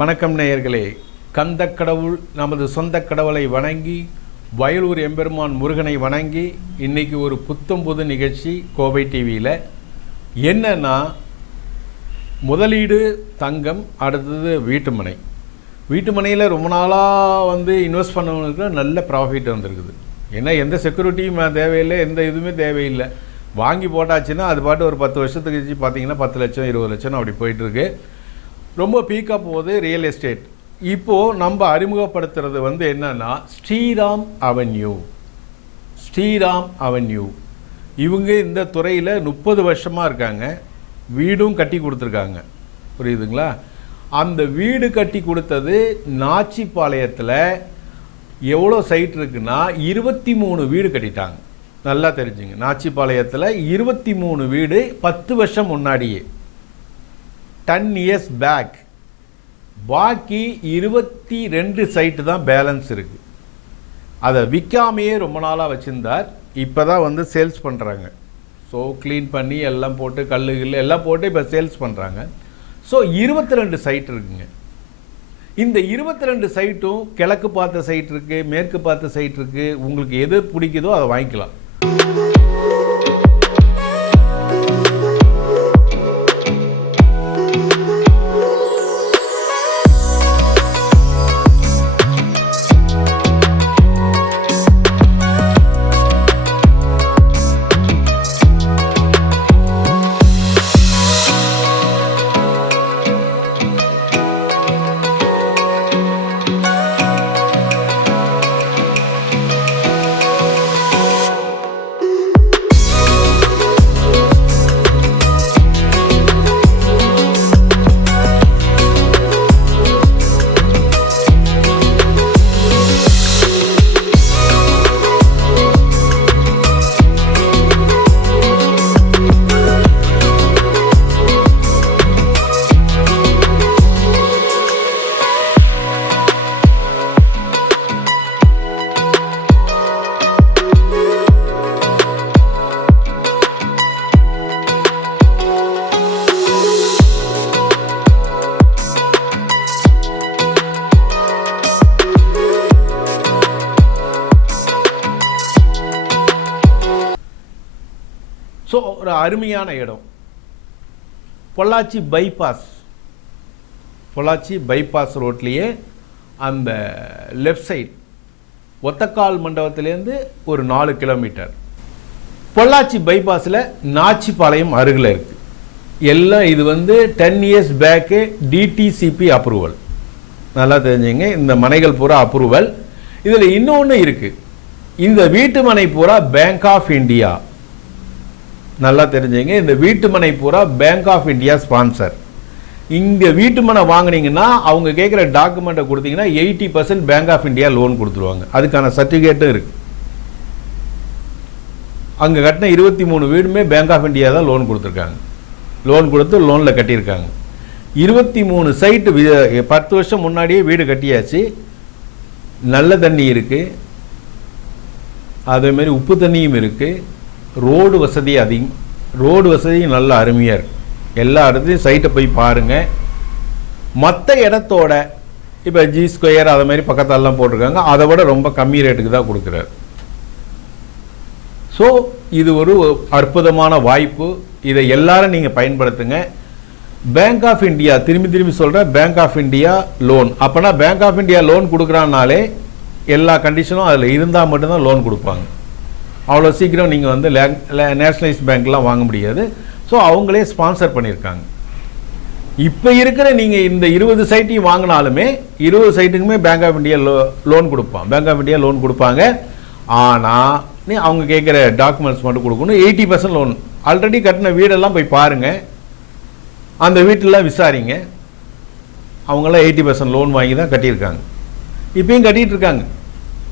வணக்கம் நேயர்களே. கந்த கடவுள் நமது சொந்த கடவுளை வணங்கி வயலூர் எம்பெருமான் முருகனை வணங்கி இன்றைக்கி ஒரு புத்தம்புது நிகழ்ச்சி கோவை டிவியில். என்னன்னா, முதலீடு தங்கம், அடுத்தது வீட்டுமனை. வீட்டுமனையில் ரொம்ப நாளாக இன்வெஸ்ட் பண்ணவங்களுக்கு நல்ல ப்ராஃபிட் வந்திருக்குது. ஏன்னா எந்த செக்யூரிட்டியும் தேவையில்லை, எந்த இதுவுமே தேவையில்லை. வாங்கி போட்டாச்சுன்னா அது பாட்டு ஒரு 10 வருஷத்துக்கு கழிச்சு பார்த்தீங்கன்னா 10 லட்சம் 20 லட்சம் அப்படி போயிட்டுருக்கு. ரொம்ப பீக்காக போகுது ரியல் எஸ்டேட். இப்போது நம்ம அறிமுகப்படுத்துறது என்னன்னா ஸ்ரீராம் அவென்யூ. இவங்க இந்த துறையில் 30 வருஷமாக இருக்காங்க. வீடும் கட்டி கொடுத்துருக்காங்க. புரியுதுங்களா? அந்த வீடு கட்டி கொடுத்தது நாச்சிபாளையத்தில் எவ்வளோ சைட் இருக்குன்னா 23 வீடு கட்டிட்டாங்க. நல்லா தெரிஞ்சுங்க, நாச்சிபாளையத்தில் 23 வீடு 10 வருஷம் முன்னாடியே, 10 இயர்ஸ் பேக். பாக்கி 22 சைட்டு தான் பேலன்ஸ் இருக்குது. அதை விற்காமையே ரொம்ப நாளாக வச்சுருந்தார். இப்போ தான் சேல்ஸ் பண்ணுறாங்க. ஸோ க்ளீன் பண்ணி எல்லாம் போட்டு கல்லுகள் எல்லாம் போட்டு இப்போ சேல்ஸ் பண்ணுறாங்க. ஸோ 22 சைட் இருக்குங்க. இந்த 22 சைட்டும் கிழக்கு பார்த்த சைட் இருக்குது, மேற்கு பார்த்த சைட் இருக்குது. உங்களுக்கு எது பிடிக்குதோ அதை வாங்கிக்கலாம். ஸோ ஒரு அருமையான இடம் பொள்ளாச்சி பைபாஸ் ரோட்லேயே அந்த லெஃப்ட் சைட் ஒத்தக்கால் மண்டபத்திலேருந்து ஒரு 4 கிலோமீட்டர். பொள்ளாச்சி பைபாஸில் நாச்சிபாளையம் அருகில் இருக்குது. எல்லாம் இது 10 இயர்ஸ் பேக்கு டிடிசிபி அப்ரூவல். நல்லா தெரிஞ்சுங்க, இந்த மனைகள் பூரா அப்ரூவல். இதில் இன்னொன்று இருக்குது, இந்த வீட்டு மனை பூரா பேங்க் ஆஃப் இந்தியா. நல்லா தெரிஞ்சுங்க, இந்த வீட்டு மனை பூரா பேங்க் ஆஃப் இந்தியா ஸ்பான்சர். இங்கே வீட்டு மனை வாங்கினீங்கன்னா அவங்க கேட்குற டாக்குமெண்ட்டை கொடுத்தீங்கன்னா 80% பேங்க் ஆஃப் இந்தியா லோன் கொடுத்துருவாங்க. அதுக்கான சர்டிஃபிகேட்டும் இருக்குது. அங்கே கட்டின 23 வீடுமே பேங்க் ஆஃப் இந்தியா தான் லோன் கொடுத்துருக்காங்க. லோன் கொடுத்து லோனில் கட்டியிருக்காங்க. 23 சைட்டு 10 வருஷம் முன்னாடியே வீடு கட்டியாச்சு. நல்ல தண்ணி இருக்குது, அதேமாரி உப்பு தண்ணியும் இருக்குது. ரோடு வசதி அதிகம், ரோடு வசதி நல்ல அருமையாக இருக்குது. எல்லா இடத்துலையும் சைட்டை போய் பாருங்கள். மற்ற இடத்தோட இப்போ G2 அதை மாதிரி பக்கத்தாலெலாம் போட்டிருக்காங்க, அதை விட ரொம்ப கம்மி ரேட்டுக்கு தான் கொடுக்குறாரு. ஸோ இது ஒரு அற்புதமான வாய்ப்பு. இதை எல்லாரும் நீங்கள் பயன்படுத்துங்க. பேங்க் ஆஃப் இந்தியா, திரும்பி சொல்கிறேன், பேங்க் ஆஃப் இந்தியா லோன். அப்போனா பேங்க் ஆஃப் இந்தியா லோன் கொடுக்குறான்னாலே எல்லா கண்டிஷனும் அதில் இருந்தால் மட்டும்தான் லோன் கொடுப்பாங்க. அவ்வளோ சீக்கிரம் நீங்கள் நேஷ்னலைஸ் பேங்க்லாம் வாங்க முடியாது. ஸோ அவங்களே ஸ்பான்சர் பண்ணியிருக்காங்க. இப்போ இருக்கிற நீங்கள் இந்த 20 சைட்டையும் வாங்கினாலுமே 20 சைட்டுக்குமே பேங்க் ஆஃப் இந்தியா லோன் கொடுப்பாங்க. ஆனால் அவங்க கேட்குற டாக்குமெண்ட்ஸ் மட்டும் கொடுக்கணும். 80% லோன். ஆல்ரெடி கட்டின வீடெல்லாம் போய் பாருங்கள், அந்த வீட்டிலலாம் விசாரிங்க. அவங்களாம் 80% லோன் வாங்கி தான் கட்டியிருக்காங்க, இப்பயும் கட்டிகிட்டு இருக்காங்க.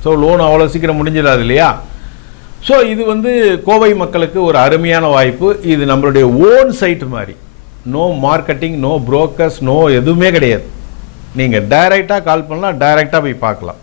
ஸோ லோன் அவ்வளோ சீக்கிரம் முடிஞ்சிடாது இல்லையா? ஸோ இது கோவை மக்களுக்கு ஒரு அருமையான வாய்ப்பு. இது நம்மளுடைய ஓன் சைட்டு மாதிரி. No marketing, no brokers, no எதுவுமே கிடையாது. நீங்கள் டைரெக்டாக கால் பண்ணலாம், டைரெக்டாக போய் பார்க்கலாம்.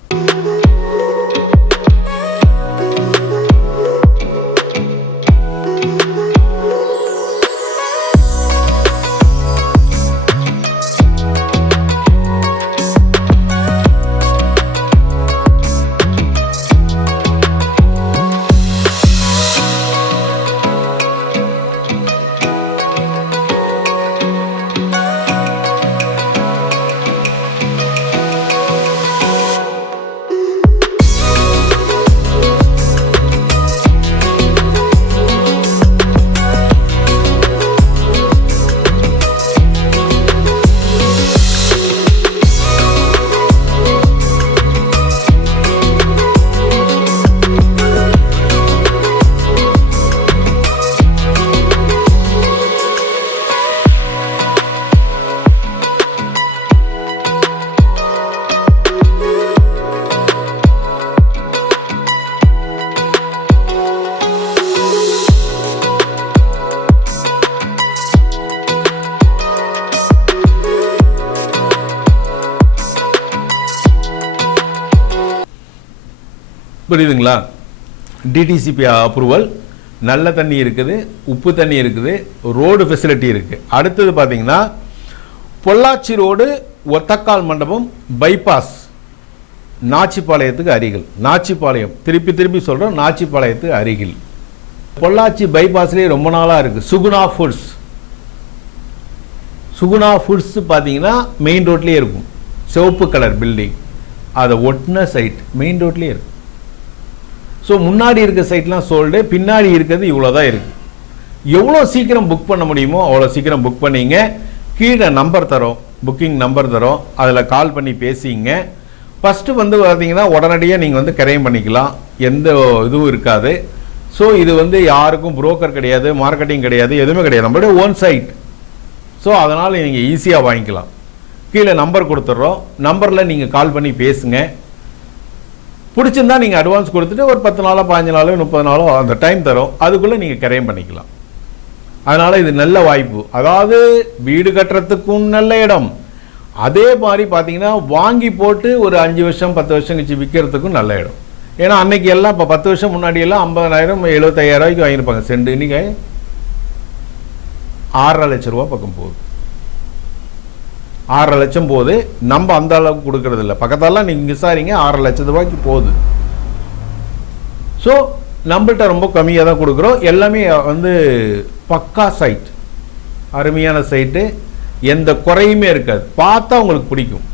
புரியுதுங்களா? டிடிசிபி அப்ரூவல், நல்ல தண்ணி இருக்குது, உப்பு தண்ணி இருக்குது, ரோடு ஃபெசிலிட்டி இருக்குது. அடுத்தது பார்த்தீங்கன்னா பொள்ளாச்சி ரோடு ஒத்தக்கால் மண்டபம் பைபாஸ் நாச்சிபாளையத்துக்கு அருகில். நாச்சிபாளையம் திருப்பி சொல்கிறோம், நாச்சிபாளையத்துக்கு அருகில். பொள்ளாச்சி பைபாஸ்லேயே ரொம்ப நாளாக இருக்குது சுகுணா ஃபுட்ஸ் பார்த்தீங்கன்னா மெயின் ரோட்லேயே இருக்கும். சிவப்பு கலர் பில்டிங், அதை ஒட்டின சைட் மெயின் ரோட்லேயே இருக்கும். ஸோ முன்னாடி இருக்க சைட்லாம் சோல்டு, பின்னாடி இருக்கிறது இவ்வளோ தான் இருக்குது. எவ்வளோ சீக்கிரம் புக் பண்ண முடியுமோ அவ்வளோ சீக்கிரம் புக் பண்ணிங்க. கீழே நம்பர் தரோம், புக்கிங் நம்பர் தரோம், அதில் கால் பண்ணி பேசிங்க. ஃபஸ்ட்டு வந்து பார்த்தீங்கன்னா உடனடியாக நீங்கள் வந்து கிரைம் பண்ணிக்கலாம், எந்த இதுவும் இருக்காது. ஸோ இது வந்து யாருக்கும் புரோக்கர் கிடையாது, மார்க்கெட்டிங் கிடையாது, எதுவுமே கிடையாது, நம்மளுடைய ஓன் சைட். ஸோ அதனால் நீங்கள் ஈஸியாக வாங்கிக்கலாம். கீழே நம்பர் கொடுத்துட்றோம், நம்பரில் நீங்கள் கால் பண்ணி பேசுங்க. பிடிச்சிருந்தா நீங்கள் அட்வான்ஸ் கொடுத்துட்டு ஒரு 10 நாளோ 15 நாளோ 30 நாளோ அந்த டைம் தரும், அதுக்குள்ளே நீங்கள் கிரைம் பண்ணிக்கலாம். அதனால் இது நல்ல வாய்ப்பு. அதாவது வீடு கட்டுறதுக்கும் நல்ல இடம், அதே மாதிரி பார்த்தீங்கன்னா வாங்கி போட்டு ஒரு 5 வருஷம் 10 வருஷம் கழிச்சு விற்கிறதுக்கும் நல்ல இடம். ஏன்னா அன்னைக்கு எல்லாம் இப்போ 10 வருஷம் முன்னாடியெல்லாம் 50,000 75,000 ரூபாய்க்கு வாங்கியிருப்பாங்க சென்ட். இன்னைக்கு 6.5 லட்சம் ரூபா பக்கம் போகுது. 6.5 லட்சம் போகுது. நம்ம அந்த அளவுக்கு கொடுக்கறது இல்லை, பக்கத்தாலாம் நீங்கள் விசாரிங்க, 6.5 லட்சம் ரூபாய்க்கு போகுது. ஸோ நம்மள்கிட்ட ரொம்ப கம்மியாக தான் கொடுக்குறோம். எல்லாமே வந்து பக்கா சைட், அருமையான சைட்டு, எந்த குறையுமே இருக்காது, பார்த்தா உங்களுக்கு பிடிக்கும்.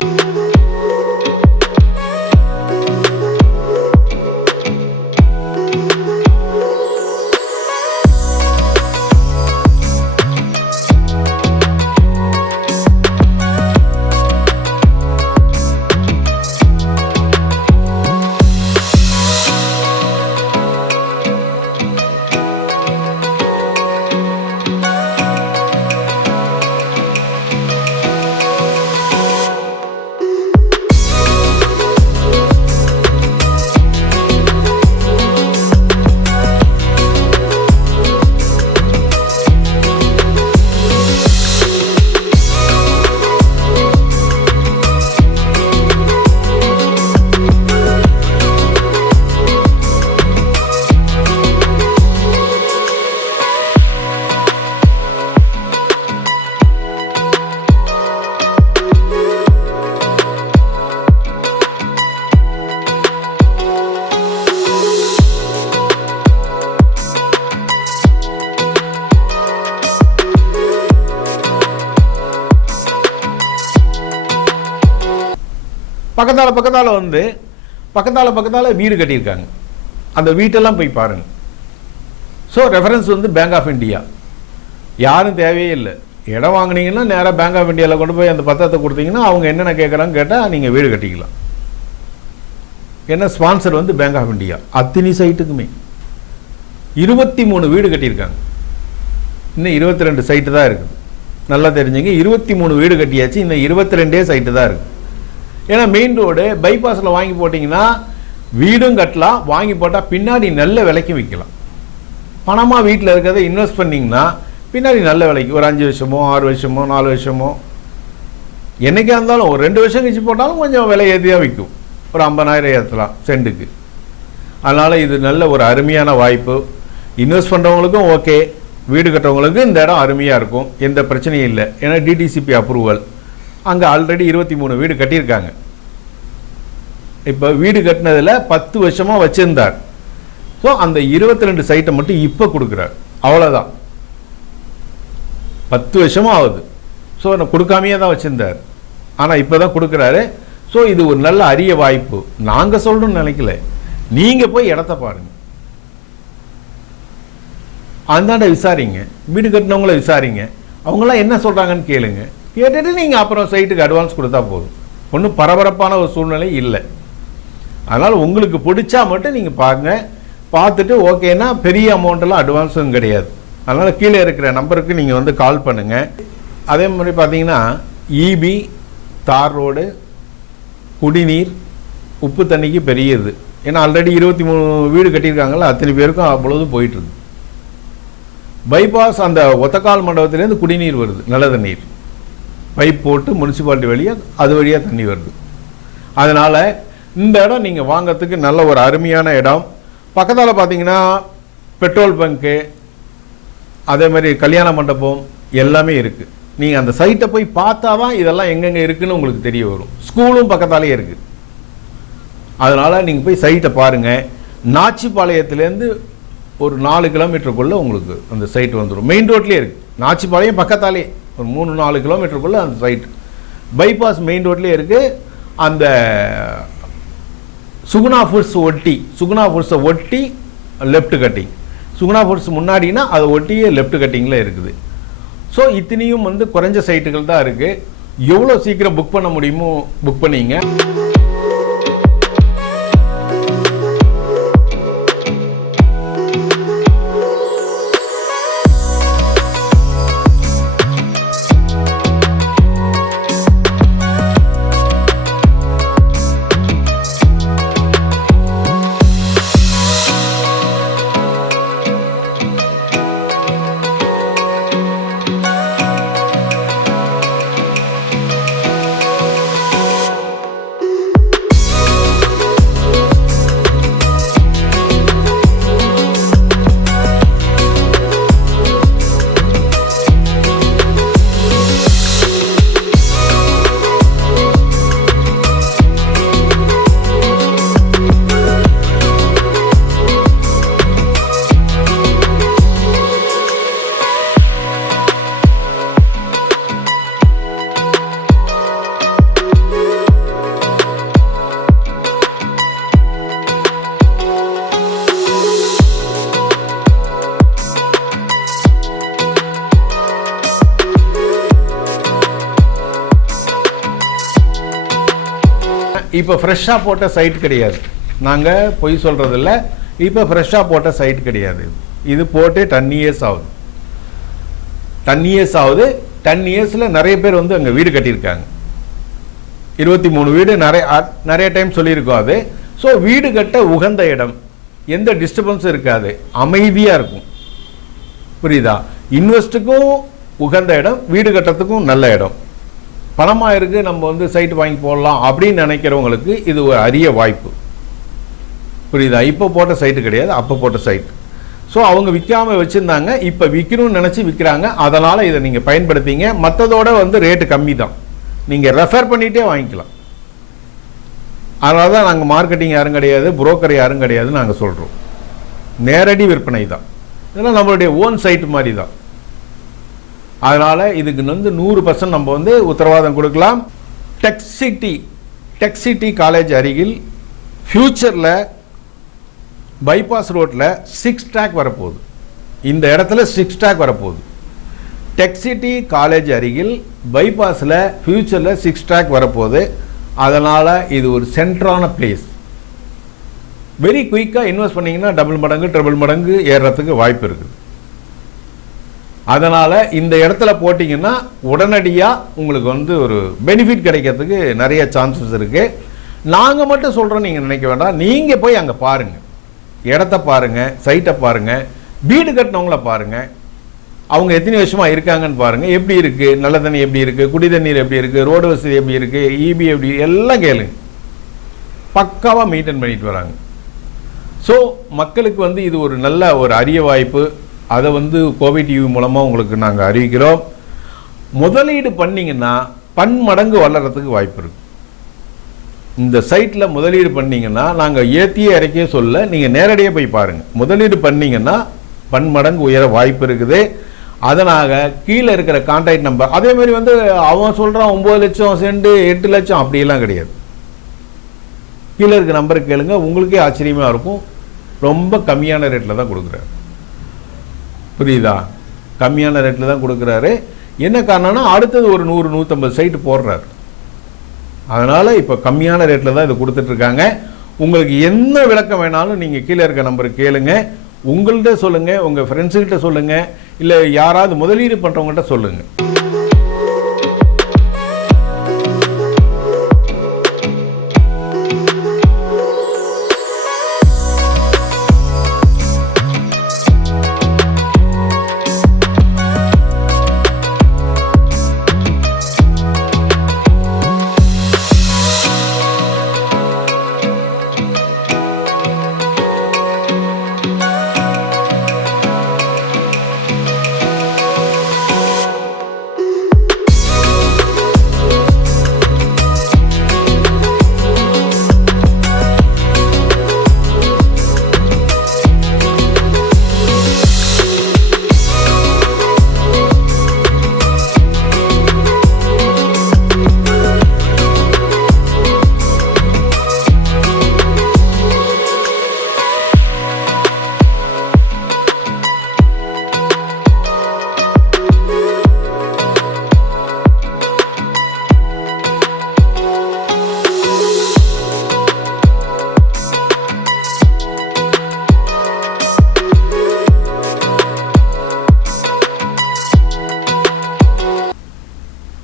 பக்கத்தால் வந்து பக்கத்தால் வீடு கட்டியிருக்காங்க, அந்த வீட்டெல்லாம் போய் பாருங்கள். ஸோ ரெஃபரன்ஸ் வந்து பேங்க் ஆஃப் இந்தியா, யாரும் தேவையே இல்லை. இடம் வாங்கினீங்கன்னா நேராக பேங்க் ஆஃப் இந்தியாவில் கொண்டு போய் அந்த பத்திரத்தை கொடுத்தீங்கன்னா அவங்க என்னென்ன கேட்குறாங்க கேட்டால் நீங்கள் வீடு கட்டிக்கலாம். ஏன்னா ஸ்பான்சர் வந்து பேங்க் ஆஃப் இந்தியா. அத்தனை சைட்டுக்குமே 23 வீடு கட்டியிருக்காங்க. இன்னும் 22 சைட்டு தான் இருக்குது. நல்லா தெரிஞ்சுங்க, 23 வீடு கட்டியாச்சு, இன்னும் 22 சைட்டு தான் இருக்குது. ஏன்னா மெயின் ரோடு பைபாஸில் வாங்கி போட்டிங்கன்னா வீடும் கட்டலாம், வாங்கி போட்டால் பின்னாடி நல்ல விலைக்கு விற்கலாம். பணமாக வீட்டில் இருக்கிறத இன்வெஸ்ட் பண்ணிங்கன்னா பின்னாடி நல்ல விலைக்கு ஒரு 5 வருஷமோ 6 வருஷமோ 4 வருஷமோ என்றைக்கா இருந்தாலும் ஒரு 2 வருஷம் கழிச்சு போட்டாலும் கொஞ்சம் விலை ஏற்றியாக விற்கும். ஒரு 50,000 ஏற்றலாம் சென்ட்டுக்கு. அதனால் இது நல்ல ஒரு அருமையான வாய்ப்பு. இன்வெஸ்ட் பண்ணுறவங்களுக்கும் ஓகே, வீடு கட்டுறவங்களுக்கு இந்த இடம் அருமையாக இருக்கும், எந்த பிரச்சனையும் இல்லை. ஏன்னா டிடிசிபி அப்ரூவல், அங்கே ஆல்ரெடி 23 வீடு கட்டியிருக்காங்க. இப்போ வீடு கட்டினதில் 10 வருஷமாக வச்சுருந்தார். ஸோ அந்த 22 சைட்டை மட்டும் இப்போ கொடுக்குறார், அவ்வளோதான். 10 வருஷமாக ஆகுது. ஸோ நான் கொடுக்காமையே தான் வச்சுருந்தார், ஆனால் இப்போ தான் கொடுக்குறாரு. ஸோ இது ஒரு நல்ல அரிய வாய்ப்பு. நாங்கள் சொல்லணும்னு நினைக்கல, நீங்கள் போய் இடத்த பாருங்கள், அந்தாண்ட விசாரிங்க, வீடு கட்டினவங்கள விசாரிங்க, அவங்களாம் என்ன சொல்கிறாங்கன்னு கேளுங்க. கேட்டுட்டு நீங்கள் அப்புறம் சைட்டுக்கு அட்வான்ஸ் கொடுத்தா போதும். ஒன்றும் பரபரப்பான ஒரு சூழ்நிலை இல்லை. அதனால் உங்களுக்கு பிடிச்சா மட்டும் நீங்கள் பாருங்க, பார்த்துட்டு ஓகேன்னா பெரிய அமௌண்ட்டெல்லாம் அட்வான்ஸும் கிடையாது. அதனால் கீழே இருக்கிற நம்பருக்கு நீங்கள் வந்து கால் பண்ணுங்கள். அதே மாதிரி பார்த்தீங்கன்னா இபி, தார் ரோடு, குடிநீர், உப்பு தண்ணிக்கு பெரியது. ஏன்னா ஆல்ரெடி 23 வீடு கட்டியிருக்காங்களா, அத்தனை பேருக்கும் அவ்வளவு போயிட்டுருக்கு. பைபாஸ் அந்த ஒத்தக்கால் மண்டபத்திலேருந்து குடிநீர் வருது, நல்ல தண்ணீர் பைப் போட்டு முனிசிபாலிட்டி வழியாக அது வழியாக தண்ணி வருது. அதனால் இந்த இடம் நீங்கள் வாங்கிறதுக்கு நல்ல ஒரு அருமையான இடம். பக்கத்தால் பார்த்தீங்கன்னா பெட்ரோல் பங்க்கு, அதே மாதிரி கல்யாண மண்டபம் எல்லாமே இருக்குது. நீங்கள் அந்த சைட்டை போய் பார்த்தா தான் இதெல்லாம் எங்கெங்கே இருக்குதுன்னு உங்களுக்கு தெரிய வரும். ஸ்கூலும் பக்கத்தாலே இருக்குது. அதனால் நீங்கள் போய் சைட்டை பாருங்கள். நாச்சிபாளையத்துலேருந்து ஒரு 4 கிலோமீட்டருக்குள்ளே உங்களுக்கு அந்த சைட் வந்துடும். மெயின் ரோட்லேயே இருக்குது. நாச்சிபாளையம் பக்கத்தாலே ஒரு 3-4 கிலோமீட்டருக்குள்ளே அந்த சைட். பைபாஸ் மெயின் ரோட்லேயே இருக்குது. அந்த சுகுணா ஃபுட்ஸ் ஒட்டி லெஃப்ட் கட்டிங். சுகுணா ஃபுட்ஸ் முன்னாடினா அதை ஒட்டியே லெஃப்ட் கட்டிங்கில் இருக்குது. ஸோ இத்தனையும் குறைஞ்ச சைட்டுகள் தான் இருக்குது. எவ்வளோ சீக்கிரம் புக் பண்ண முடியுமோ புக் பண்ணிங்க. இப்போ ஃப்ரெஷ்ஷாக போட்ட சைட் கிடையாது. நாங்கள் பொய் சொல்கிறதில்ல. இப்போ ஃப்ரெஷ்ஷாக போட்ட சைட் கிடையாது. இது போட்டு 10 இயர்ஸ் ஆகுது. 10 இயர்ஸில் நிறைய பேர் அங்கே வீடு கட்டியிருக்காங்க. 23 வீடு நிறைய டைம் சொல்லியிருக்கோம் அது. ஸோ வீடு கட்ட உகந்த இடம், எந்த டிஸ்டர்பன்ஸும் இருக்காது, அமைதியாக இருக்கும். புரியுதா? இன்வெஸ்ட்டுக்கும் உகந்த இடம், வீடு கட்டுறதுக்கும் நல்ல இடம். பணமாக இருக்குது, நம்ம சைட் வாங்கி போடலாம் அப்படின்னு நினைக்கிறவங்களுக்கு இது ஒரு அரிய வாய்ப்பு. புரியுதா? இப்போ போட்ட சைட்டு கிடையாது, அப்போ போட்ட சைட். ஸோ அவங்க விற்காமல் வச்சுருந்தாங்க, இப்போ விற்கணும்னு நினச்சி விற்கிறாங்க. அதனால் இதை நீங்கள் பயன்படுத்திங்க. மற்றதோட ரேட்டு கம்மி தான். நீங்கள் ரெஃபர் பண்ணிகிட்டே வாங்கிக்கலாம். அதனால தான் நாங்கள் மார்க்கெட்டிங் யாரும் கிடையாது, புரோக்கர் யாரும் கிடையாதுன்னு நாங்கள் சொல்கிறோம். நேரடி விற்பனை தான். இதெல்லாம் நம்மளுடைய ஓன் சைட்டு மாதிரி தான். அதனால் இதுக்கு 100% நம்ம உத்தரவாதம் கொடுக்கலாம். டெக் சிட்டி காலேஜ் அருகில் ஃபியூச்சரில் பைபாஸ் ரோட்டில் 6 ட்ராக் வரப்போகுது. இந்த இடத்துல 6 ட்ராக் வரப்போகுது. டெக் சிட்டி காலேஜ் அருகில் பைபாஸில் ஃபியூச்சரில் 6 ட்ராக் வரப்போகுது. அதனால் இது ஒரு சென்ட்ரான பிளேஸ். வெரி குயிக்காக இன்வெஸ்ட் பண்ணிங்கன்னா டபுள் மடங்கு ட்ரிபிள் மடங்கு ஏறுறதுக்கு வாய்ப்பு இருக்குது. அதனால் இந்த இடத்துல போட்டிங்கன்னா உடனடியாக உங்களுக்கு ஒரு பெனிஃபிட் கிடைக்கிறதுக்கு நிறைய சான்சஸ் இருக்குது. நாங்கள் மட்டும் சொல்கிறோம் நீங்கள் நினைக்க வேண்டாம். நீங்கள் போய் அங்கே பாருங்கள், இடத்த பாருங்கள், சைட்டை பாருங்கள், வீடு கட்டினவங்கள பாருங்கள், அவங்க எத்தனை வருஷமாக இருக்காங்கன்னு பாருங்கள். எப்படி இருக்குது, நல்ல தண்ணி எப்படி இருக்குது, குடி தண்ணீர் எப்படி இருக்குது, ரோடு வசதி எப்படி இருக்குது, இபி எப்படி, எல்லாம் கேளுங்க. பக்காவாக மெயின்டைன் பண்ணிட்டு வராங்க. ஸோ மக்களுக்கு இது ஒரு நல்ல ஒரு அரிய வாய்ப்பு. அதை கோவிட் டிவி மூலமாக உங்களுக்கு நாங்கள் அறிவிக்கிறோம். முதலீடு பண்ணிங்கன்னா பன்மடங்கு வளர்கிறதுக்கு வாய்ப்பு இருக்குது. இந்த சைட்டில் முதலீடு பண்ணிங்கன்னா நாங்கள் ஏற்றியே இறக்கியே சொல்ல, நீங்கள் நேரடியாக போய் பாருங்கள். முதலீடு பண்ணிங்கன்னா பன்மடங்கு உயர வாய்ப்பு இருக்குது. அதனாக கீழே இருக்கிற கான்டாக்ட் நம்பர், அதேமாதிரி அவன் சொல்கிறான் 9 லட்சம் சென்ட் 8 லட்சம் அப்படியெல்லாம் கிடையாது. கீழே இருக்கிற நம்பருக்கு கேளுங்க, உங்களுக்கே ஆச்சரியமாக இருக்கும். ரொம்ப கம்மியான ரேட்டில் தான் கொடுக்குறாரு. புரியுதா? கம்மியான ரேட்டில் தான் கொடுக்குறாரு. என்ன காரணம்னா அடுத்தது ஒரு 100-150 சைட்டு போடுறாரு. அதனால் இப்போ கம்மியான ரேட்டில் தான் இதை கொடுத்துட்ருக்காங்க. உங்களுக்கு என்ன விளக்கம் வேணாலும் நீங்கள் கீழே இருக்க நம்பருக்கு கேளுங்க. உங்கள்கிட்ட சொல்லுங்கள், உங்கள் ஃப்ரெண்ட்ஸுக்கிட்ட சொல்லுங்கள், இல்லை யாராவது முதலீடு பண்ணுறவங்கள்ட்ட சொல்லுங்கள்.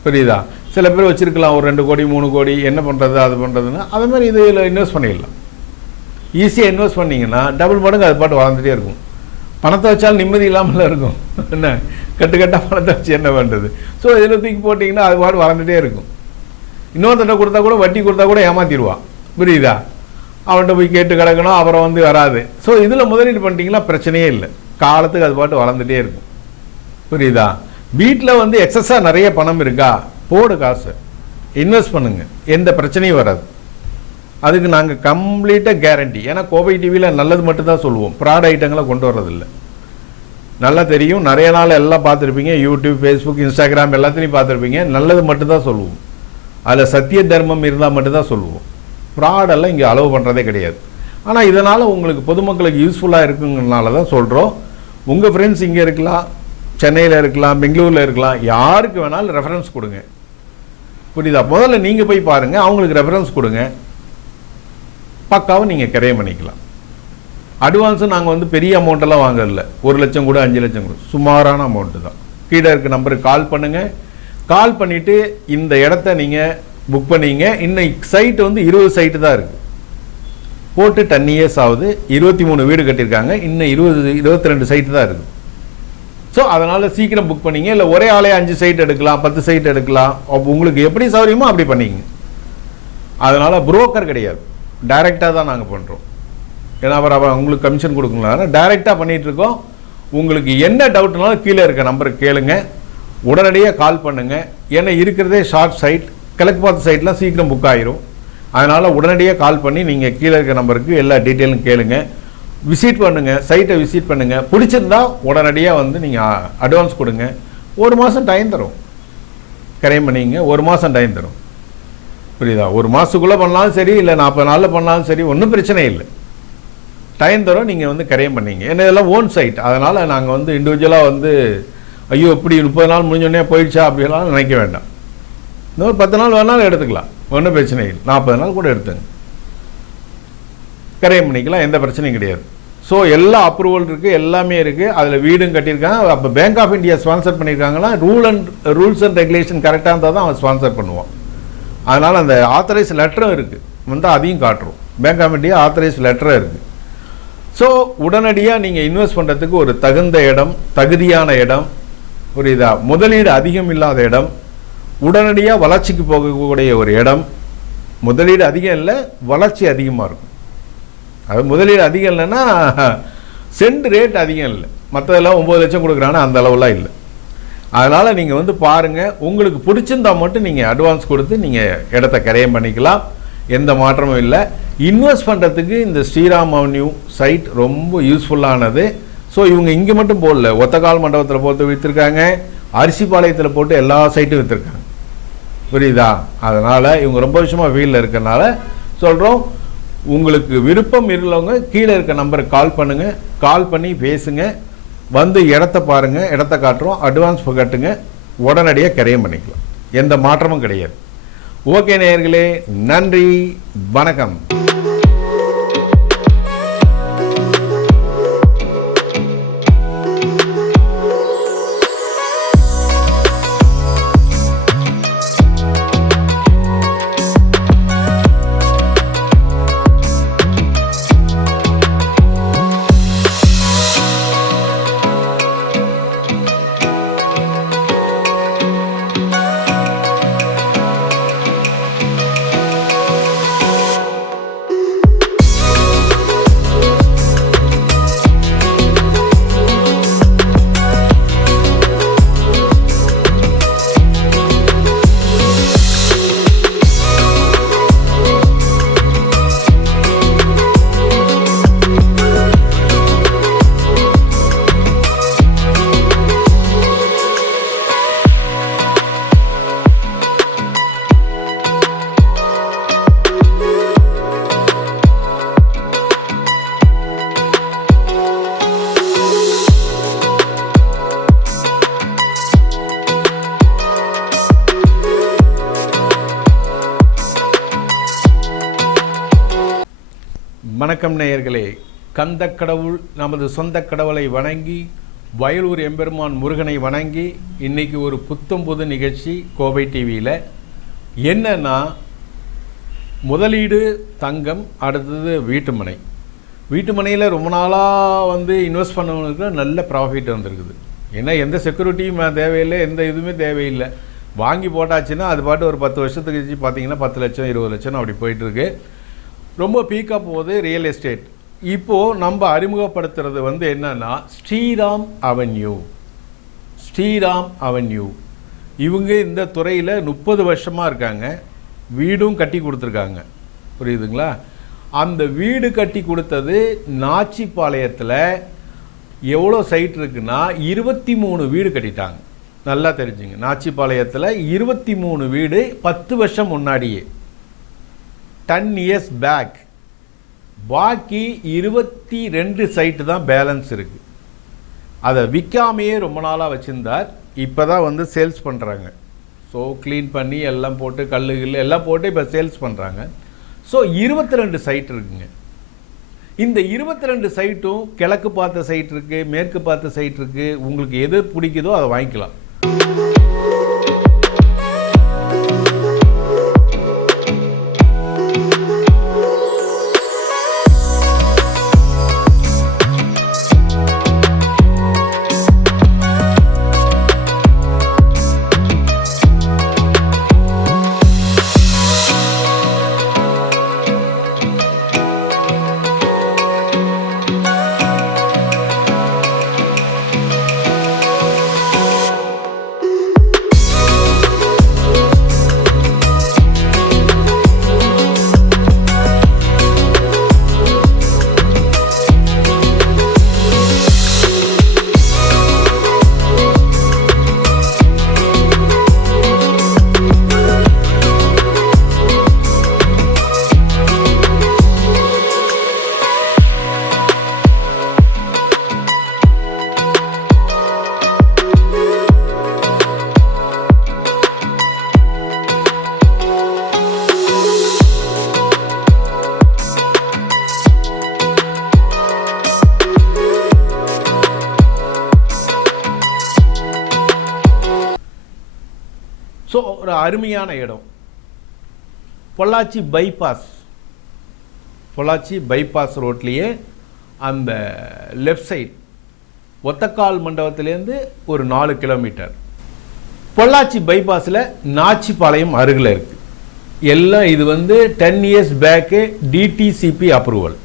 புரியுதா? சில பேர் வச்சுருக்கலாம் ஒரு 2 கோடி 3 கோடி, என்ன பண்ணுறது அது பண்ணுறதுன்னா அதே மாதிரி இதில் இன்வெஸ்ட் பண்ணிடலாம். ஈஸியாக இன்வெஸ்ட் பண்ணிங்கன்னா டபுள் மடங்கு அது பாட்டு வளர்ந்துட்டே இருக்கும். பணத்தை வச்சாலும் நிம்மதி இல்லாமல் இருக்கும். என்ன கட்டுக்கட்டாக பணத்தை வச்சு என்ன பண்ணுறது? ஸோ இதில் தூக்கி போட்டிங்கன்னா அது பாட்டு வளர்ந்துட்டே இருக்கும். இன்னொருத்தட்ட கொடுத்தா கூட வட்டி கொடுத்தா கூட ஏமாற்றிடுவான். புரியுதா? அவன்கிட்ட போய் கேட்டு கிடக்கணும், அப்புறம் வந்து வராது. ஸோ இதில் முதலீடு பண்ணிட்டீங்கன்னா பிரச்சனையே இல்லை, காலத்துக்கு அது பாட்டு வளர்ந்துட்டே இருக்கும். புரியுதா? வீட்டில் வந்து எக்ஸஸாக நிறைய பணம் இருக்கா, போடு காசு, இன்வெஸ்ட் பண்ணுங்கள், எந்த பிரச்சனையும் வராது. அதுக்கு நாங்கள் கம்ப்ளீட்டாக கேரண்டி. ஏன்னா கோபை டிவியில் நல்லது மட்டும்தான் சொல்லுவோம், ப்ராட் ஐட்டங்களை கொண்டு வர்றதில்லை. நல்லா தெரியும், நிறைய நாள் எல்லாம் பார்த்துருப்பீங்க, யூடியூப், ஃபேஸ்புக், இன்ஸ்டாகிராம் எல்லாத்துலேயும் பார்த்துருப்பீங்க. நல்லது மட்டும்தான் சொல்லுவோம், அதில் சத்திய தர்மம் இருந்தால் மட்டும்தான் சொல்லுவோம். ப்ராடெல்லாம் இங்கே அளவு பண்ணுறதே கிடையாது. ஆனால் இதனால் உங்களுக்கு பொதுமக்களுக்கு யூஸ்ஃபுல்லாக இருக்குங்கிறனால தான் சொல்கிறோம். உங்கள் ஃப்ரெண்ட்ஸ் இங்கே இருக்கலாம், சென்னையில் இருக்கலாம், பெங்களூரில் இருக்கலாம், யாருக்கு வேணாலும் ரெஃபரன்ஸ் கொடுங்க. புரியுதா? முதல்ல நீங்கள் போய் பாருங்கள், அவங்களுக்கு ரெஃபரன்ஸ் கொடுங்க, பக்காவும் நீங்கள் கிரையம் பண்ணிக்கலாம். அட்வான்ஸும் நாங்கள் வந்து பெரிய அமௌண்ட்டெல்லாம் வாங்கல, 1 லட்சம் கூட 5 லட்சம் கூட, சுமாரான அமௌண்ட்டு தான். கீழே இருக்க நம்பருக்கு கால் பண்ணுங்கள். கால் பண்ணிவிட்டு இந்த இடத்த நீங்கள் புக் பண்ணிங்க. இன்னைக்கு சைட்டு வந்து 20 சைட்டு தான் இருக்குது, போட்டு 10 இயர்ஸ் ஆகுது, 23 வீடு கட்டியிருக்காங்க, இன்னும் 22 சைட்டு தான் இருக்குது. ஸோ அதனால் சீக்கிரம் புக் பண்ணிங்க. இல்லை ஒரே ஆளே 5 சைட் எடுக்கலாம், 10 சைட் எடுக்கலாம், அப்போ உங்களுக்கு எப்படி சௌகரியமோ அப்படி பண்ணிங்க. அதனால் புரோக்கர் கிடையாது, டைரெக்டாக தான் நாங்கள் பண்ணுறோம். ஏன்னா அப்புறம் உங்களுக்கு கமிஷன் கொடுக்கணும், டைரெக்டாக பண்ணிகிட்ருக்கோம். உங்களுக்கு என்ன டவுட்னாலும் கீழே இருக்க நம்பருக்கு கேளுங்க, உடனடியாக கால் பண்ணுங்கள். ஏன்னா இருக்கிறதே ஷார்ட் சைட், கிழக்கு பார்த்த சைட்லாம் சீக்கிரம் புக் ஆகிரும். அதனால் உடனடியாக கால் பண்ணி நீங்கள் கீழே இருக்க நம்பருக்கு எல்லா டீட்டெயிலும் கேளுங்க, விசிட் பண்ணுங்கள், சைட்டை விசிட் பண்ணுங்கள். பிடிச்சிருந்தா உடனடியாக வந்து நீங்கள் அட்வான்ஸ் கொடுங்க. 1 மாதம் டைம் தரும், கிரைம் பண்ணிங்க, 1 மாதம் டைம் தரும். புரியுதா? 1 மாதத்துக்குள்ளே பண்ணாலும் சரி, இல்லை 40 நாளில் பண்ணாலும் சரி, ஒன்றும் பிரச்சனை இல்லை, டைம் தரும். நீங்கள் வந்து கிரைம் பண்ணிங்க. ஏன்னா இதெல்லாம் ஓன் சைட், அதனால் நாங்கள் வந்து இண்டிவிஜுவலாக வந்து ஐயோ இப்படி 30 நாள் முடிஞ்சோடனே போயிடுச்சா அப்படிலாம் நினைக்க வேண்டாம். இன்னொரு 10 நாள் வேணாலும் எடுத்துக்கலாம், ஒன்றும் பிரச்சனை இல்லை. 40 நாள் கூட எடுத்துங்க, கிரைம் பண்ணிக்கலாம், எந்த பிரச்சனையும் கிடையாது. ஸோ எல்லா அப்ரூவல் இருக்குது, எல்லாமே இருக்குது. அதில் வீடும் கட்டியிருக்காங்க. அப்போ பேங்க் ஆஃப் இந்தியா ஸ்பான்சர் பண்ணியிருக்காங்கன்னா ரூல்ஸ் அண்ட் ரெகுலேஷன் கரெக்டாக இருந்தால் தான் அவன் ஸ்பான்சர் பண்ணுவான். அதனால் அந்த ஆத்தரைஸ் லெட்டரும் இருக்குது, வந்து அதையும் காட்டுறோம். பேங்க் ஆஃப் இந்தியா ஆத்தரைஸ் லெட்டரும் இருக்குது. ஸோ உடனடியாக நீங்கள் இன்வெஸ்ட் பண்ணுறதுக்கு ஒரு தகுந்த இடம், தகுதியான இடம். புரியுதா? முதலீடு அதிகம் இல்லாத இடம், உடனடியாக வளர்ச்சிக்கு போகக்கூடிய ஒரு இடம். முதலீடு அதிகம் இல்லை, வளர்ச்சி அதிகமாக இருக்கும். அது முதலீடு அதிகம் இல்லைன்னா சென்ட் ரேட் அதிகம் இல்லை. மற்றதெல்லாம் 9 லட்சம் கொடுக்குறாங்கன்னா அந்த அளவுலாம் இல்லை. அதனால் நீங்கள் வந்து பாருங்கள், உங்களுக்கு பிடிச்சிருந்தால் மட்டும் நீங்கள் அட்வான்ஸ் கொடுத்து நீங்கள் இடத்த கிரையம் பண்ணிக்கலாம், எந்த மாற்றமும் இல்லை. இன்வெஸ்ட் பண்ணுறதுக்கு இந்த ஸ்ரீராம் அவென்யூ சைட் ரொம்ப யூஸ்ஃபுல்லானது. ஸோ இவங்க இங்கே மட்டும் போடல, ஒத்தக்கால் மண்டபத்தில் போட்டு விற்றுருக்காங்க, அரிசிபாளையத்தில் போட்டு எல்லா சைட்டும் விற்றுருக்காங்க. புரியுதா? அதனால் இவங்க ரொம்ப வருஷமாக ஃபீல்டில் இருக்கிறனால சொல்கிறோம். உங்களுக்கு விருப்பம் இருக்கிறவங்க கீழே இருக்க நம்பருக்கு கால் பண்ணுங்கள், கால் பண்ணி பேசுங்க, வந்து இடத்த பாருங்கள், இடத்த காட்டுறோம், அட்வான்ஸ் கட்டுங்க, உடனடியாக கிரையம் பண்ணிக்கலாம், எந்த மாற்றமும் கிடையாது. ஓகே நேயர்களே, நன்றி, வணக்கம். வணக்கம் நேயர்களே. கந்த கடவுள் நமது சொந்த கடவுளை வணங்கி வயலூர் எம்பெருமான் முருகனை வணங்கி இன்றைக்கி ஒரு புத்தம் புது நிகழ்ச்சி கோவை டிவியில். என்னன்னா, முதலீடு தங்கம், அடுத்தது வீட்டுமனை. வீட்டுமனையில் ரொம்ப நாளாக இன்வெஸ்ட் பண்ணவங்களுக்கு நல்ல ப்ராஃபிட் வந்திருக்குது. ஏன்னா எந்த செக்யூரிட்டியும் தேவையில்லை, எந்த இதுவுமே தேவையில்லை. வாங்கி போட்டாச்சுன்னா அது பாட்டு ஒரு 10 வருஷத்துக்கு கழிச்சு பார்த்தீங்கன்னா 10 லட்சம் 20 லட்சம் அப்படி போயிட்டுருக்கு. ரொம்ப பீக்காக போகுது ரியல் எஸ்டேட். இப்போது நம்ம அறிமுகப்படுத்துறது என்னன்னா ஸ்ரீராம் அவென்யூ. ஸ்ரீராம் அவென்யூ இவங்க இந்த துறையில் 30 வருஷமாக இருக்காங்க. வீடும் கட்டி கொடுத்துருக்காங்க. புரியுதுங்களா? அந்த வீடு கட்டி கொடுத்தது நாச்சிபாளையத்தில் எவ்வளோ சைட் இருக்குன்னா 23 வீடு கட்டிட்டாங்க. நல்லா தெரிஞ்சுங்க, நாச்சிபாளையத்தில் 23 வீடு 10 வருஷம் முன்னாடியே, 10 இயர்ஸ் பேக். பாக்கி 22 சைட்டு தான் பேலன்ஸ் இருக்குது. அதை விற்காமையே ரொம்ப நாளாக வச்சுருந்தார். இப்போ தான் சேல்ஸ் பண்ணுறாங்க. ஸோ க்ளீன் பண்ணி எல்லாம் போட்டு கல்லுகள் எல்லாம் போட்டு இப்போ சேல்ஸ் பண்ணுறாங்க. ஸோ 22 சைட் இருக்குங்க. இந்த 22 சைட்டும் கிழக்கு பார்த்த சைட் இருக்குது, மேற்கு பார்த்த சைட் இருக்குது. உங்களுக்கு எது பிடிக்குதோ அதை வாங்கிக்கலாம். ஸோ ஒரு அருமையான இடம் பொள்ளாச்சி பைபாஸ் ரோட்லேயே அந்த லெஃப்ட் சைட் ஒத்தக்கால் மண்டபத்திலேருந்து ஒரு 4 கிலோமீட்டர். பொள்ளாச்சி பைபாஸில் நாச்சிபாளையம் அருகில் இருக்குது. எல்லாம் இது 10 இயர்ஸ் பேக்கு டிடிசிபி அப்ரூவல்.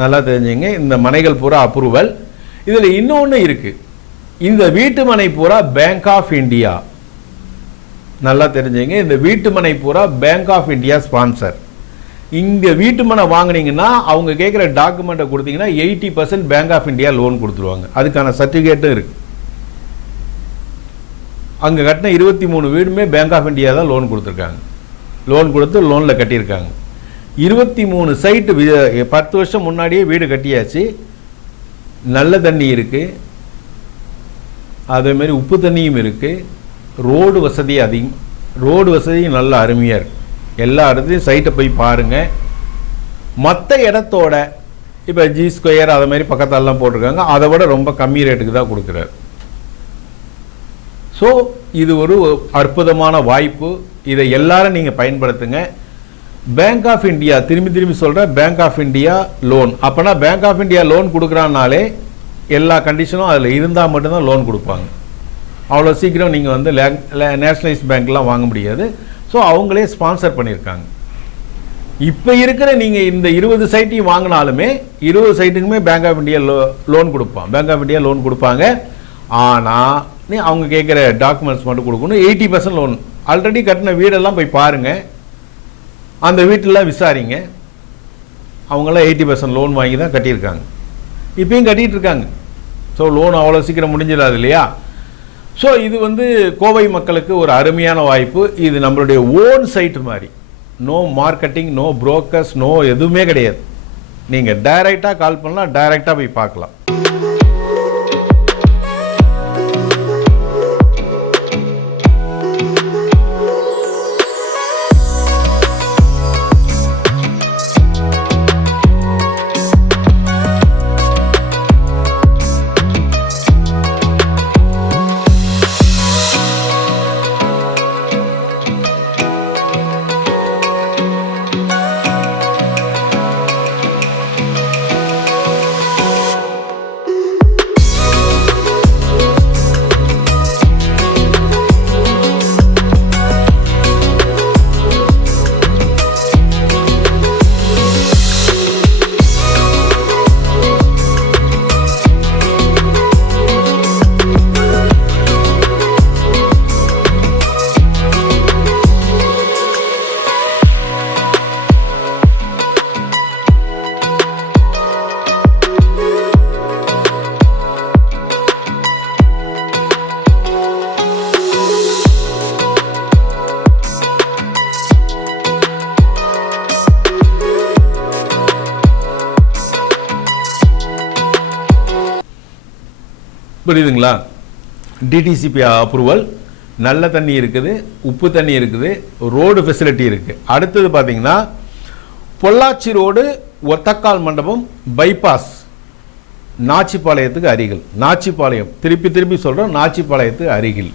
நல்லா தெரிஞ்சுங்க, இந்த மனைகள் பூரா அப்ரூவல். இதில் இன்னொன்று இருக்குது, இந்த வீட்டு மனை பூரா பேங்க் ஆஃப் இந்தியா. நல்லா தெரிஞ்சுங்க, இந்த வீட்டு மனை பூரா பேங்க் ஆஃப் இந்தியா ஸ்பான்சர். இங்கே வீட்டு மனை வாங்கினீங்கன்னா அவங்க கேட்குற டாக்குமெண்ட்டை கொடுத்தீங்கன்னா 80% பேங்க் ஆஃப் இந்தியா லோன் கொடுத்துருவாங்க. அதுக்கான சர்டிஃபிகேட்டும் இருக்குது. அங்கே கட்டின 23 வீடுமே பேங்க் ஆஃப் இந்தியா தான் லோன் கொடுத்துருக்காங்க. லோன் கொடுத்து லோனில் கட்டியிருக்காங்க. 23 சைட்டு 10 வருஷம் முன்னாடியே வீடு கட்டியாச்சு. நல்ல தண்ணி இருக்குது, அதேமாரி உப்பு தண்ணியும் இருக்குது. ரோடு வசதி அதிகம், ரோடு வசதியும் நல்ல அருமையாக இருக்குது. எல்லா இடத்துலையும் சைட்டை போய் பாருங்கள். மற்ற இடத்தோட இப்போ G ஸ்கொயர் அதை மாதிரி பக்கத்தாலெலாம் போட்டிருக்காங்க, அதை விட ரொம்ப கம்மி ரேட்டுக்கு தான் கொடுக்குறாரு. ஸோ இது ஒரு அற்புதமான வாய்ப்பு. இதை எல்லாரும் நீங்கள் பயன்படுத்துங்க. பேங்க் ஆஃப் இந்தியா, திரும்பி சொல்கிறேன், பேங்க் ஆஃப் இந்தியா லோன். அப்போனா பேங்க் ஆஃப் இந்தியா லோன் கொடுக்குறான்னாலே எல்லா கண்டிஷனும் அதில் இருந்தால் மட்டும்தான் லோன் கொடுப்பாங்க. அவ்வளோ சீக்கிரம் நீங்கள் நேஷ்னலைஸ் பேங்க்லாம் வாங்க முடியாது. ஸோ அவங்களே ஸ்பான்சர் பண்ணியிருக்காங்க. இப்போ இருக்கிற நீங்கள் இந்த 20 சைட்டையும் வாங்கினாலுமே 20 சைட்டுக்குமே பேங்க் ஆஃப் இந்தியா லோன் கொடுப்பான். பேங்க் ஆஃப் இந்தியா லோன் கொடுப்பாங்க. ஆனால் அவங்க கேட்குற டாக்குமெண்ட்ஸ் மட்டும் கொடுக்கணும். 80% லோன். ஆல்ரெடி கட்டின வீடெல்லாம் போய் பாருங்கள், அந்த வீட்டிலலாம் விசாரிங்க. அவங்களாம் 80% லோன் வாங்கி தான் கட்டியிருக்காங்க, இப்பயும் கட்டிகிட்டு இருக்காங்க. ஸோ லோன் அவ்வளோ சீக்கிரம் முடிஞ்சிடாது இல்லையா? ஸோ இது கோவை மக்களுக்கு ஒரு அருமையான வாய்ப்பு. இது நம்மளுடைய ஓன் சைட் மாதிரி. No marketing, no brokers, no எதுவுமே கிடையாது. நீங்கள் டைரெக்டாக கால் பண்ணலாம், டைரெக்டாக போய் பார்க்கலாம். புரியுதுங்களா? டிடிசிபி அப்ரூவல், நல்ல தண்ணி இருக்குது, உப்பு தண்ணி இருக்குது, ரோடு ஃபெசிலிட்டி இருக்குது. அடுத்தது பார்த்தீங்கன்னா பொள்ளாச்சி ரோடு ஒத்தக்கால் மண்டபம் பைபாஸ் நாச்சிபாளையத்துக்கு அருகில். நாச்சிபாளையம், திருப்பி சொல்கிறோம், நாச்சிபாளையத்துக்கு அருகில்.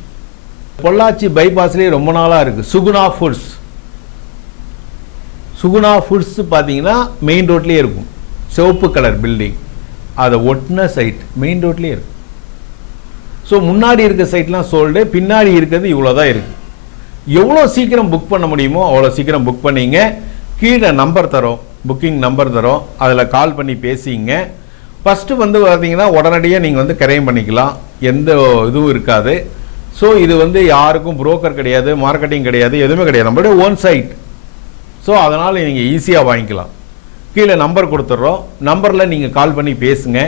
பொள்ளாச்சி பைபாஸ்லேயே ரொம்ப நாளாக இருக்குது சுகுணா ஃபுட்ஸ். சுகுணா ஃபுட்ஸ் பார்த்தீங்கன்னா மெயின் ரோட்லேயே இருக்கும், சிவப்பு கலர் பில்டிங், அதை ஒட்டின சைட் மெயின் ரோட்லேயே இருக்கும். ஸோ முன்னாடி இருக்க சைட்லாம் சோல்டு, பின்னாடி இருக்கிறது இவ்வளோ தான் இருக்குது. எவ்வளோ சீக்கிரம் புக் பண்ண முடியுமோ அவ்வளோ சீக்கிரம் புக் பண்ணிங்க. கீழே நம்பர் தரோம், புக்கிங் நம்பர் தரோம், அதில் கால் பண்ணி பேசிங்க. ஃபஸ்ட்டு வந்து பார்த்தீங்கன்னா உடனடியாக நீங்கள் வந்து கிரையம் பண்ணிக்கலாம், எந்த இதுவும் இருக்காது. ஸோ இது வந்து யாருக்கும் புரோக்கர் கிடையாது, மார்க்கெட்டிங் கிடையாது, எதுவுமே கிடையாது, நம்மளுடைய ஓன் சைட். ஸோ அதனால் நீங்கள் ஈஸியாக வாங்கிக்கலாம். கீழே நம்பர் கொடுத்துட்றோம், நம்பரில் நீங்கள் கால் பண்ணி பேசுங்க.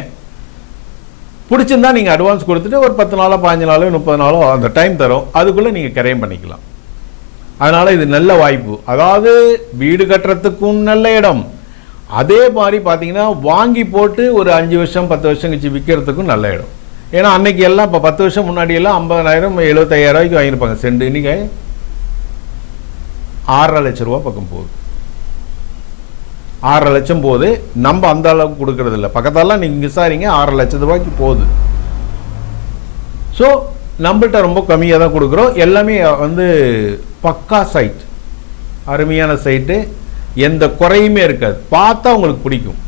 பிடிச்சிருந்தா நீங்கள் அட்வான்ஸ் கொடுத்துட்டு ஒரு 10 நாளோ 15 நாளோ 30 நாளோ அந்த டைம் தரோம், அதுக்குள்ளே நீங்கள் கிரையம் பண்ணிக்கலாம். அதனால் இது நல்ல வாய்ப்பு. அதாவது வீடு கட்டுறதுக்கும் நல்ல இடம், அதே மாதிரி பார்த்தீங்கன்னா வாங்கி போட்டு ஒரு 5 வருஷம் 10 வருஷம் கழிச்சு விற்கிறதுக்கும் நல்ல இடம். ஏன்னா அன்னைக்கு எல்லாம் இப்போ 10 வருஷம் முன்னாடி எல்லாம் 50,000 75,000 ரூபாய்க்கு வாங்கியிருப்பாங்க சென்ட். இன்னைக்கு 6.5 லட்சம் ரூபா பக்கம் போகுது. 6.5 லட்சம் போகுது. நம்ம அந்த அளவுக்கு கொடுக்கறது இல்லை, பக்கத்தாலாம் நீங்கள் விசாரிங்க, 6.5 லட்சம் ரூபாய்க்கு போகுது. ஸோ நம்மள்கிட்ட ரொம்ப கம்மியாக தான் கொடுக்குறோம். எல்லாமே வந்து பக்கா சைட், அருமையான சைட்டு, எந்த குறையுமே இருக்காது, பார்த்தா உங்களுக்கு பிடிக்கும்.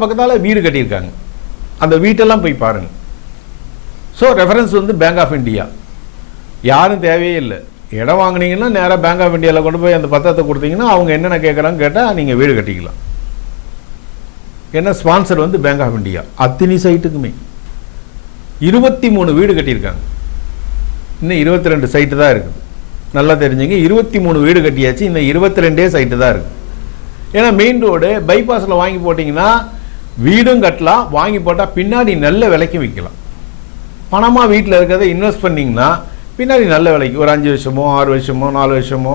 பக்கத்தால வீடு கட்டியிருக்காங்க, அந்த வீட்டெல்லாம் போய் பாருங்க. ஸோ ரெஃபரன்ஸ் வந்து பேங்க் ஆஃப் இந்தியா, யாரும் தேவையே இல்லை. இடம் வாங்கினீங்கன்னா நேராக பேங்க் ஆஃப் இந்தியாவில் கொண்டு போய் அந்த பத்திரத்தை கொடுத்தீங்கன்னா அவங்க என்னென்ன கேட்குறாங்க கேட்டால் நீங்கள் வீடு கட்டிக்கலாம். ஏன்னா ஸ்பான்சர் வந்து பேங்க் ஆஃப் இந்தியா. அத்தனை சைட்டுக்குமே 23 வீடு கட்டியிருக்காங்க. இன்னும் 22 சைட்டு தான் இருக்குது. நல்லா தெரிஞ்சுங்க, 23 வீடு கட்டியாச்சு, இன்னும் 22 சைட்டு தான் இருக்குது. ஏன்னா மெயின் ரோடு பைபாஸில் வாங்கி போட்டிங்கன்னா வீடும் கட்டலாம், வாங்கி போட்டால் பின்னாடி நல்ல விலைக்கு விற்கலாம். பணமாக வீட்டில் இருக்கிறத இன்வெஸ்ட் பண்ணிங்கன்னா பின்னாடி நல்ல விலைக்கு ஒரு 5 வருஷமோ 6 வருஷமோ 4 வருஷமோ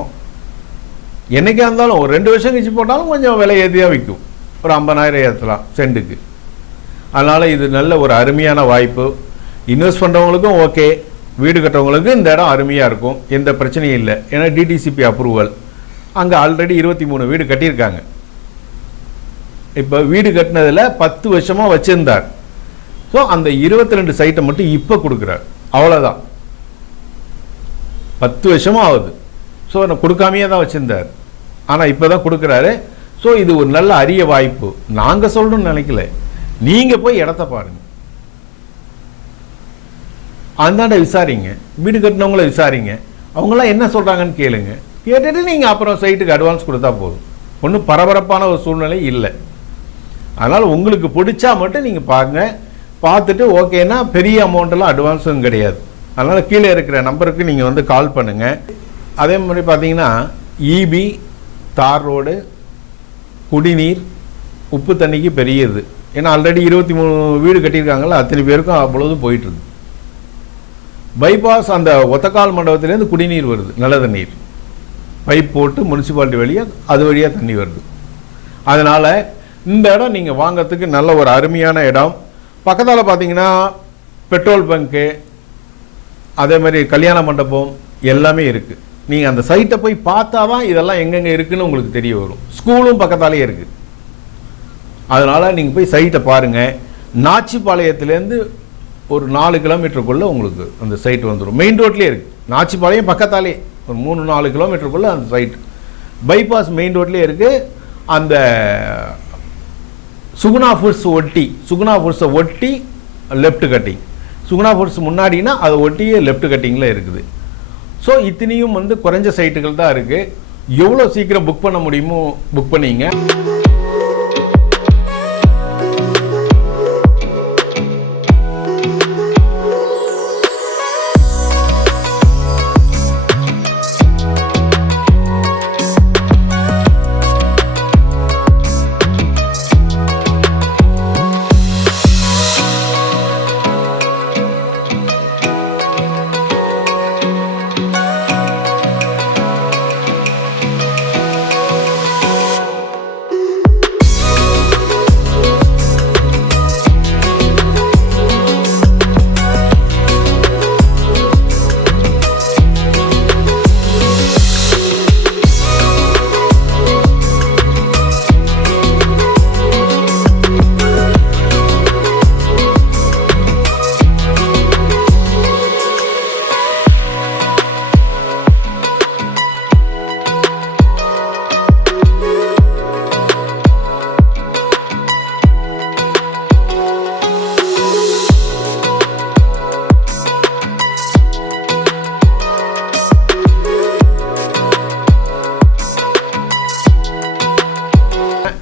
என்றைக்கா இருந்தாலும் ஒரு 2 வருஷம் கழிச்சு போட்டாலும் கொஞ்சம் விலை ஏற்றியாக விற்கும். ஒரு 50,000 ஏற்றலாம் சென்ட்டுக்கு. அதனால் இது நல்ல ஒரு அருமையான வாய்ப்பு. இன்வெஸ்ட் பண்ணுறவங்களுக்கும் ஓகே, வீடு கட்டுறவங்களுக்கும் இந்த இடம் அருமையாக இருக்கும், எந்த பிரச்சனையும் இல்லை. ஏன்னா டிடிசிபி அப்ரூவல், அங்கே ஆல்ரெடி 23 வீடு கட்டியிருக்காங்க. இப்போ வீடு கட்டினதில் 10 வருஷமாக வச்சுருந்தார். ஸோ அந்த 22 சைட்டை மட்டும் இப்போ கொடுக்குறார், அவ்வளோதான். 10 வருஷமாக ஆகுது. ஸோ நான் கொடுக்காமையே தான் வச்சுருந்தார், ஆனால் இப்போ தான் கொடுக்குறாரு. ஸோ இது ஒரு நல்ல அரிய வாய்ப்பு. நாங்கள் சொல்லணும்னு நினைக்கல, நீங்கள் போய் இடத்த பாருங்கள், அந்தாண்ட விசாரிங்க, வீடு கட்டினவங்கள விசாரிங்க, அவங்களாம் என்ன சொல்கிறாங்கன்னு கேளுங்க. கேட்டுட்டு நீங்கள் அப்புறம் சைட்டுக்கு அட்வான்ஸ் கொடுத்தா போதும். ஒன்றும் பரபரப்பான ஒரு சூழ்நிலை இல்லை. அதனால் உங்களுக்கு பிடிச்சா மட்டும் நீங்கள் பாருங்க, பார்த்துட்டு ஓகேன்னா பெரிய அமௌண்ட்டெல்லாம் அட்வான்ஸும் கிடையாது. அதனால் கீழே இருக்கிற நம்பருக்கு நீங்கள் வந்து கால் பண்ணுங்கள். அதே மாதிரி பார்த்தீங்கன்னா இபி, தார் ரோடு, குடிநீர், உப்பு தண்ணிக்கு பெரியது. ஏன்னா ஆல்ரெடி 23 வீடு கட்டியிருக்காங்களா, அத்தனை பேருக்கும் அவ்வளவு போயிட்டுருக்கு. பைபாஸ் அந்த ஒத்தக்கால் மண்டபத்திலேருந்து குடிநீர் வருது, நல்ல தண்ணீர், பைப் போட்டு முனிசிபாலிட்டி வழியாக அது வழியாக தண்ணி வருது. அதனால் இந்த இடம் நீங்கள் வாங்கிறதுக்கு நல்ல ஒரு அருமையான இடம். பக்கத்தால் பார்த்தீங்கன்னா பெட்ரோல் பங்க்கு, அதே மாதிரி கல்யாண மண்டபம் எல்லாமே இருக்குது. நீங்கள் அந்த சைட்டை போய் பார்த்தா தான் இதெல்லாம் எங்கெங்கே இருக்குதுன்னு உங்களுக்கு தெரிய வரும். ஸ்கூலும் பக்கத்தாலே இருக்குது. அதனால் நீங்கள் போய் சைட்டை பாருங்கள். நாச்சிபாளையத்துலேருந்து ஒரு 4 கிலோமீட்டருக்குள்ளே உங்களுக்கு அந்த சைட் வந்துடும். மெயின் ரோட்லேயே இருக்குது. நாச்சிபாளையம் பக்கத்தாலே ஒரு 3-4 கிலோமீட்டருக்குள்ளே அந்த சைட். பைபாஸ் மெயின் ரோட்லேயே இருக்குது. அந்த சுகுணா ஃபுட்ஸ் ஒட்டி லெஃப்ட் கட்டிங். சுகுணா ஃபுட்ஸ் முன்னாடினா அதை ஒட்டியே லெஃப்ட் கட்டிங்கில் இருக்குது. ஸோ இத்தனையும் வந்து குறைஞ்ச சைட்டுகள் தான் இருக்குது. எவ்வளோ சீக்கிரம் புக் பண்ண முடியுமோ புக் பண்ணிங்க.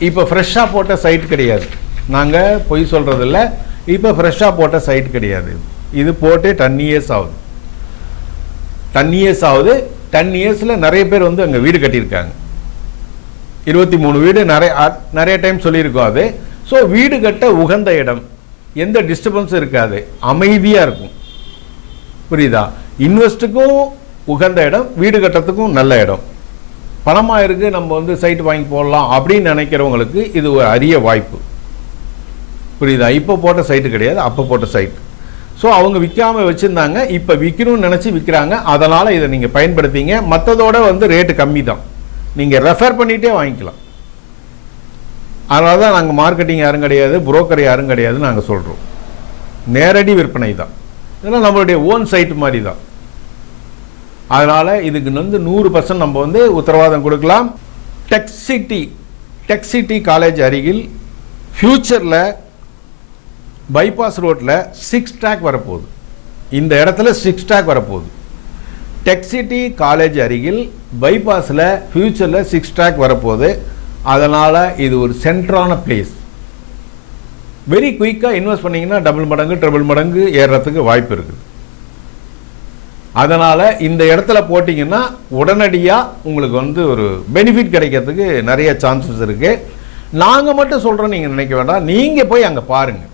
இப்போ ஃப்ரெஷ்ஷாக போட்ட சைட் கிடையாது. நாங்கள் பொய் சொல்கிறதில்ல. இப்போ ஃப்ரெஷ்ஷாக போட்ட சைட் கிடையாது. இது போட்டு 10 இயர்ஸ் ஆகுது. 10 இயர்ஸில் நிறைய பேர் வந்து அங்கே வீடு கட்டியிருக்காங்க. 23 வீடு நிறைய டைம் சொல்லியிருக்கோம் அது. ஸோ வீடு கட்ட உகந்த இடம், எந்த டிஸ்டர்பன்ஸும் இருக்காது, அமைதியாக இருக்கும். புரியுதா? இன்வெஸ்ட்டுக்கும் உகந்த இடம், வீடு கட்டுறதுக்கும் நல்ல இடம். பணமாக இருக்குது, நம்ம வந்து சைட் வாங்கி போடலாம் அப்படின்னு நினைக்கிறவங்களுக்கு இது ஒரு அரிய வாய்ப்பு. புரியுதா? இப்போ போட்ட சைட்டு கிடையாது, அப்போ போட்ட சைட். ஸோ அவங்க விற்காமல் வச்சுருந்தாங்க, இப்போ விற்கணும்னு நினச்சி விற்கிறாங்க. அதனால் இதை நீங்கள் பயன்படுத்திங்க. மற்றதோட வந்து ரேட்டு கம்மி தான். நீங்கள் ரெஃபர் பண்ணிகிட்டே வாங்கிக்கலாம். அதனால தான் நாங்கள் மார்க்கெட்டிங் யாரும் கிடையாது, புரோக்கர் யாரும் கிடையாதுன்னு நாங்கள் சொல்கிறோம். நேரடி விற்பனை தான். இதெல்லாம் நம்மளுடைய ஓன் சைட்டு மாதிரி தான். அதனால் இதுக்கு வந்து 100% நம்ம வந்து உத்தரவாதம் கொடுக்கலாம். டெக் சிட்டி காலேஜ் அருகில் ஃபியூச்சரில் பைபாஸ் ரோட்டில் 6 ட்ராக் வரப்போகுது. இந்த இடத்துல 6 ட்ராக் வரப்போகுது. டெக் சிட்டி காலேஜ் அருகில் பைபாஸில் ஃபியூச்சரில் 6 ட்ராக் வரப்போகுது. அதனால் இது ஒரு சென்ட்ரான பிளேஸ். வெரி குயிக்காக இன்வெஸ்ட் பண்ணிங்கன்னா டபுள் மடங்கு ட்ரிபிள் மடங்கு ஏறுறதுக்கு வாய்ப்பு இருக்குது. அதனால் இந்த இடத்துல போட்டிங்கன்னா உடனடியாக உங்களுக்கு வந்து ஒரு பெனிஃபிட் கிடைக்கிறதுக்கு நிறைய சான்சஸ் இருக்குது. நாங்கள் மட்டும் சொல்கிறோம் நீங்கள் நினைக்க வேண்டாம். நீங்கள் போய் அங்கே பாருங்கள்,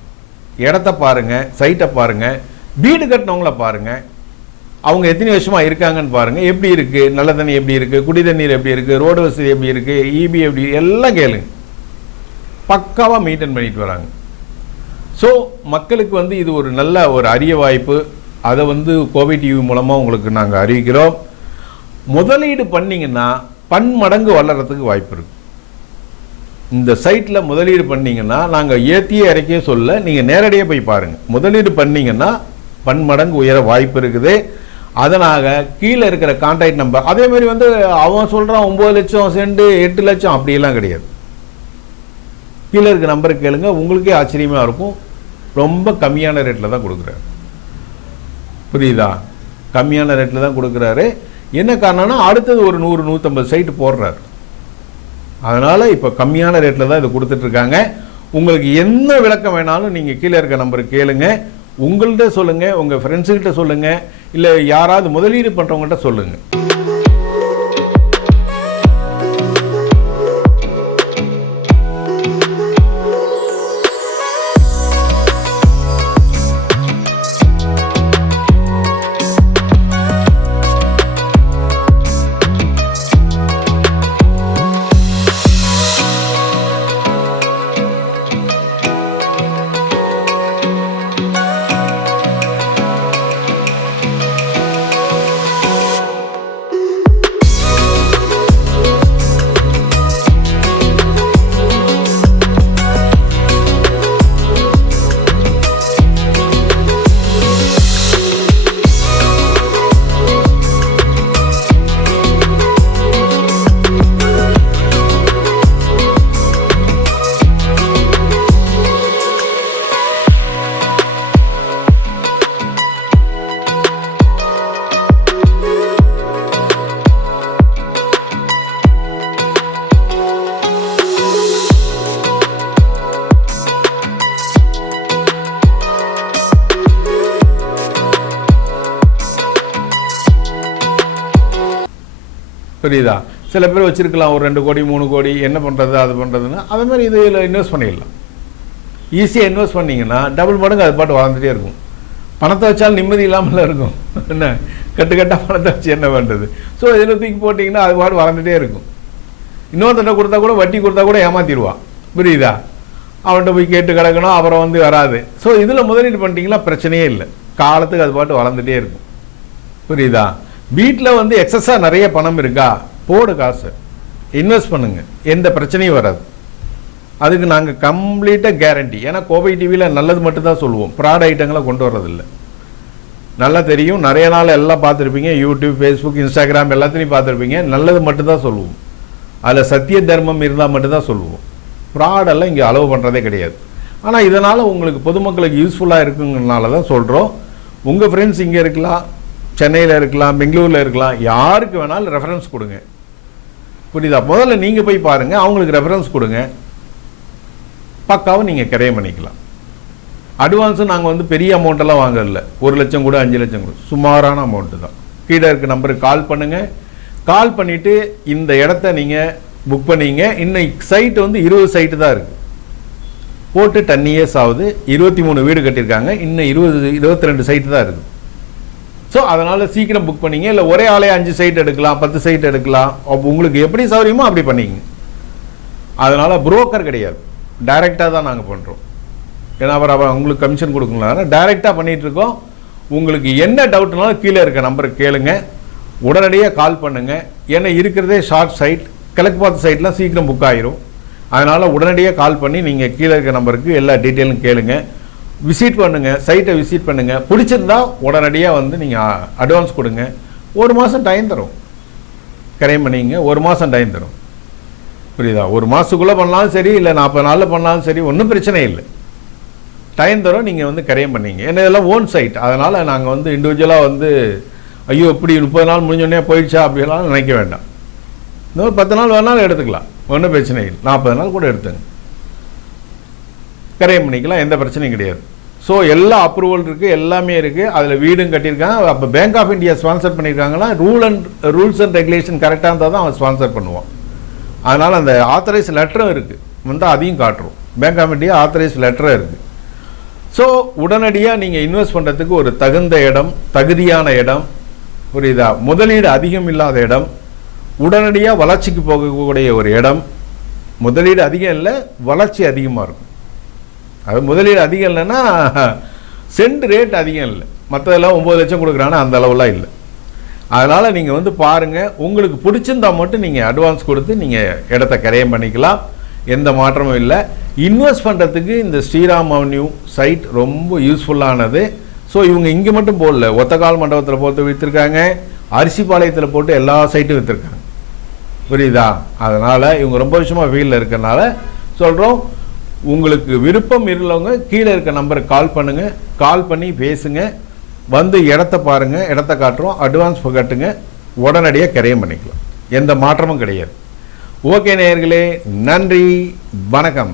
இடத்த பாருங்கள், சைட்டை பாருங்கள், வீடு கட்டினவங்கள பாருங்கள், அவங்க எத்தனை வருஷமாக இருக்காங்கன்னு பாருங்கள். எப்படி இருக்குது, நல்ல தண்ணி எப்படி இருக்குது, குடி தண்ணீர் எப்படி இருக்குது, ரோடு வசதி எப்படி இருக்குது, இபி எப்படி, எல்லாம் கேளுங்க. பக்காவாக மெயின்டைன் பண்ணிட்டு வராங்க. ஸோ மக்களுக்கு வந்து இது ஒரு நல்ல ஒரு அரிய வாய்ப்பு. அதை வந்து கோவை டிவி மூலமாக உங்களுக்கு நாங்கள் அறிவிக்கிறோம். முதலீடு பண்ணிங்கன்னா பன்மடங்கு வளர்கிறதுக்கு வாய்ப்பு இருக்குது. இந்த சைட்டில் முதலீடு பண்ணிங்கன்னா நாங்கள் ஏற்றியே இறக்கியே சொல்ல, நீங்கள் நேரடியாக போய் பாருங்கள். முதலீடு பண்ணிங்கன்னா பன்மடங்கு உயர வாய்ப்பு இருக்குது. அதனால் கீழே இருக்கிற கான்டாக்ட் நம்பர், அதே மாதிரி வந்து அவன் சொல்கிறான் 9 லட்சம் சென்ட் 8 லட்சம் அப்படியெல்லாம் கிடையாது. கீழே இருக்கிற நம்பருக்கு கேளுங்க, உங்களுக்கே ஆச்சரியமாக இருக்கும். ரொம்ப கம்மியான ரேட்டில் தான் கொடுக்குறாரு. புரியுதா? கம்மியான ரேட்டில் தான் கொடுக்குறாரு. என்ன காரணம்னா அடுத்தது ஒரு 100-150 சைட்டு போடுறாரு. அதனால் இப்போ கம்மியான ரேட்டில் தான் இது கொடுத்துட்ருக்காங்க. உங்களுக்கு என்ன விளக்கம் வேணாலும் நீங்கள் கீழே இருக்க நம்பருக்கு கேளுங்க. உங்கள்கிட்ட சொல்லுங்கள், உங்கள் ஃப்ரெண்ட்ஸுக்கிட்ட சொல்லுங்கள், இல்லை யாராவது முதலீடு பண்ணுறவங்கள்ட்ட சொல்லுங்கள். புரியுதா? சில பேர் வச்சுருக்கலாம் ஒரு 2 கோடி 3 கோடி, என்ன பண்ணுறது அது பண்ணுறதுன்னு. அதே மாதிரி இதில் இன்வெஸ்ட் பண்ணிடலாம். ஈஸியாக இன்வெஸ்ட் பண்ணிங்கன்னா டபுள் மடங்கு அது பாட்டு வளர்ந்துட்டே இருக்கும். பணத்தை வச்சாலும் நிம்மதி இல்லாமல் இருக்கும். என்ன கட்டுக்கட்டாக பணத்தை வச்சு என்ன பண்ணுறது? ஸோ இதில் தூக்கி போட்டிங்கன்னா அது பாட்டு வளர்ந்துட்டே இருக்கும். இன்னொருத்தட்ட கொடுத்தா கூட வட்டி கொடுத்தா கூட ஏமாற்றிடுவான். புரியுதா? அவன்கிட்ட போய் கேட்டு கிடக்கணும், அப்புறம் வராது. ஸோ இதில் முதலீடு பண்ணிட்டீங்கன்னா பிரச்சனையே இல்லை. காலத்துக்கு அது பாட்டு வளர்ந்துட்டே இருக்கும். புரியுதா? வீட்டில் எக்ஸஸாக நிறைய பணம் இருக்கா, போடு காசு, இன்வெஸ்ட் பண்ணுங்க, எந்த பிரச்சனையும் வராது. அதுக்கு நாங்கள் கம்ப்ளீட்டாக கேரண்டி. ஏன்னா கோவை டிவியில் நல்லது மட்டும்தான் சொல்லுவோம், ப்ராட் ஐட்டங்களை கொண்டு வர்றதில்லை. நல்லா தெரியும், நிறைய நாள் எல்லாம் பார்த்துருப்பீங்க, யூடியூப், ஃபேஸ்புக், இன்ஸ்டாகிராம் எல்லாத்துலேயும் பார்த்துருப்பீங்க. நல்லது மட்டும்தான் சொல்லுவோம், அதில் சத்திய தர்மம் இருந்தால் மட்டும்தான் சொல்லுவோம். ப்ராடெல்லாம் இங்கே அலோவ் பண்ணுறதே கிடையாது. ஆனால் இதனால் உங்களுக்கு பொதுமக்களுக்கு யூஸ்ஃபுல்லாக இருக்குங்கிறனால தான் சொல்கிறோம். உங்கள் ஃப்ரெண்ட்ஸ் இங்கே இருக்கலாம், சென்னையில் இருக்கலாம், பெங்களூரில் இருக்கலாம், யாருக்கு வேணாலும் ரெஃபரன்ஸ் கொடுங்க. புரியுதா? முதல்ல நீங்கள் போய் பாருங்கள், அவங்களுக்கு ரெஃபரன்ஸ் கொடுங்க, பக்காவை நீங்கள் கிரையம் பண்ணிக்கலாம். அட்வான்ஸும் நாங்கள் பெரிய அமௌண்ட்டெல்லாம் வாங்கல, 1 லட்சம் கூட 5 லட்சம் கூட, சுமாரான அமௌண்ட்டு தான். கீழே இருக்க நம்பருக்கு கால் பண்ணுங்கள். கால் பண்ணிவிட்டு இந்த இடத்த நீங்கள் புக் பண்ணிங்க. இன்னும் சைட்டு 20 சைட்டு தான் இருக்குது, போட்டு 10 இயர்ஸ் ஆகுது, 23 வீடு கட்டியிருக்காங்க, இன்னும் 22 சைட்டு தான் இருக்குது. ஸோ அதனால் சீக்கிரம் புக் பண்ணிங்க. இல்லை ஒரே ஆளே 5 சைட் எடுக்கலாம், 10 சைட் எடுக்கலாம், உங்களுக்கு எப்படி சௌகரியமோ அப்படி பண்ணிங்க. அதனால் புரோக்கர் கிடையாது, டைரெக்டாக தான் நாங்கள் பண்ணுறோம். ஏன்னா அவர் உங்களுக்கு கமிஷன் கொடுக்கணும், டைரெக்டாக பண்ணிகிட்ருக்கோம். உங்களுக்கு என்ன டவுட்னாலும் கீழே இருக்க நம்பருக்கு கேளுங்க, உடனடியாக கால் பண்ணுங்கள். ஏன்னா இருக்கிறதே ஷார்ட் சைட், கிழக்கு பார்த்த சைட்லாம் சீக்கிரம் புக் ஆகிரும். அதனால் உடனடியாக கால் பண்ணி நீங்கள் கீழே இருக்க நம்பருக்கு எல்லா டீட்டெயிலும் கேளுங்க, விசிட் பண்ணுங்கள், சைட்டை விசிட் பண்ணுங்கள். பிடிச்சிருந்தா உடனடியாக நீங்கள் அட்வான்ஸ் கொடுங்க. 1 மாதம் டைம் தரும், கிரைம் பண்ணிங்க, 1 மாதம் டைம் தரும். புரியுதா? 1 மாதத்துக்குள்ளே பண்ணாலும் சரி, இல்லை 40 நாளில் பண்ணாலும் சரி, ஒன்றும் பிரச்சனை இல்லை, டைம் தரும். நீங்கள் கிரைம் பண்ணிங்க. ஏன்னா இதெல்லாம் ஓன் சைட், அதனால் நாங்கள் இண்டிவிஜுவலாக ஐயோ இப்படி 30 நாள் முடிஞ்சோடனே போயிடுச்சா அப்படிலாம் நினைக்க வேண்டாம். இன்னொரு 10 நாள் வேணாலும் எடுத்துக்கலாம், ஒன்றும் பிரச்சனை இல்லை. 40 நாள் கூட எடுத்துங்க, கிரைம் பண்ணிக்கலாம், எந்த பிரச்சனையும் கிடையாது. ஸோ எல்லா அப்ரூவல் இருக்குது, எல்லாமே இருக்குது. அதில் வீடும் கட்டியிருக்காங்க. அப்போ பேங்க் ஆஃப் இந்தியா ஸ்பான்சர் பண்ணியிருக்காங்கன்னா ரூல்ஸ் அண்ட் ரெகுலேஷன் கரெக்டாக இருந்தால் தான் அவன் ஸ்பான்சர் பண்ணுவான். அதனால் அந்த ஆத்தரைஸ் லெட்டரும் இருக்குது, அதையும் காட்டுறோம். பேங்க் ஆஃப் இந்தியா ஆத்தரைஸ் லெட்டரும் இருக்குது. ஸோ உடனடியாக நீங்கள் இன்வெஸ்ட் பண்ணுறதுக்கு ஒரு தகுந்த இடம், தகுதியான இடம். புரியுதா? முதலீடு அதிகம் இல்லாத இடம், உடனடியாக வளர்ச்சிக்கு போகக்கூடிய ஒரு இடம். முதலீடு அதிகம் இல்லை, வளர்ச்சி அதிகமாக இருக்கும். அது முதலீடு அதிகம் இல்லைன்னா சென்ட் ரேட் அதிகம் இல்லை. மற்றதெல்லாம் 9 லட்சம் கொடுக்குறாங்கன்னா அந்த அளவுலாம் இல்லை. அதனால் நீங்கள் பாருங்கள், உங்களுக்கு பிடிச்சிருந்தா மட்டும் நீங்கள் அட்வான்ஸ் கொடுத்து நீங்கள் இடத்த கிரையம் பண்ணிக்கலாம், எந்த மாற்றமும் இல்லை. இன்வெஸ்ட் பண்ணுறதுக்கு இந்த ஸ்ரீராம் அவென்யூ சைட் ரொம்ப யூஸ்ஃபுல்லானது. ஸோ இவங்க இங்கே மட்டும் போடல, ஒத்தக்கால் மண்டபத்தில் போட்டு விற்றுருக்காங்க, அரிசிபாளையத்தில் போட்டு எல்லா சைட்டும் விற்றுருக்காங்க. புரியுதா? அதனால் இவங்க ரொம்ப வருஷமாக ஃபீல்டில் இருக்கிறனால சொல்கிறோம். உங்களுக்கு விருப்பம் இருந்தவங்க கீழே இருக்க நம்பருக்கு கால் பண்ணுங்கள், கால் பண்ணி பேசுங்க, இடத்த பாருங்கள், இடத்த காட்டுறோம், அட்வான்ஸ் கட்டுங்க, உடனடியாக கிரையம் பண்ணிக்கலாம், எந்த மாற்றமும் கிடையாது. ஓகே நேயர்களே, நன்றி, வணக்கம்.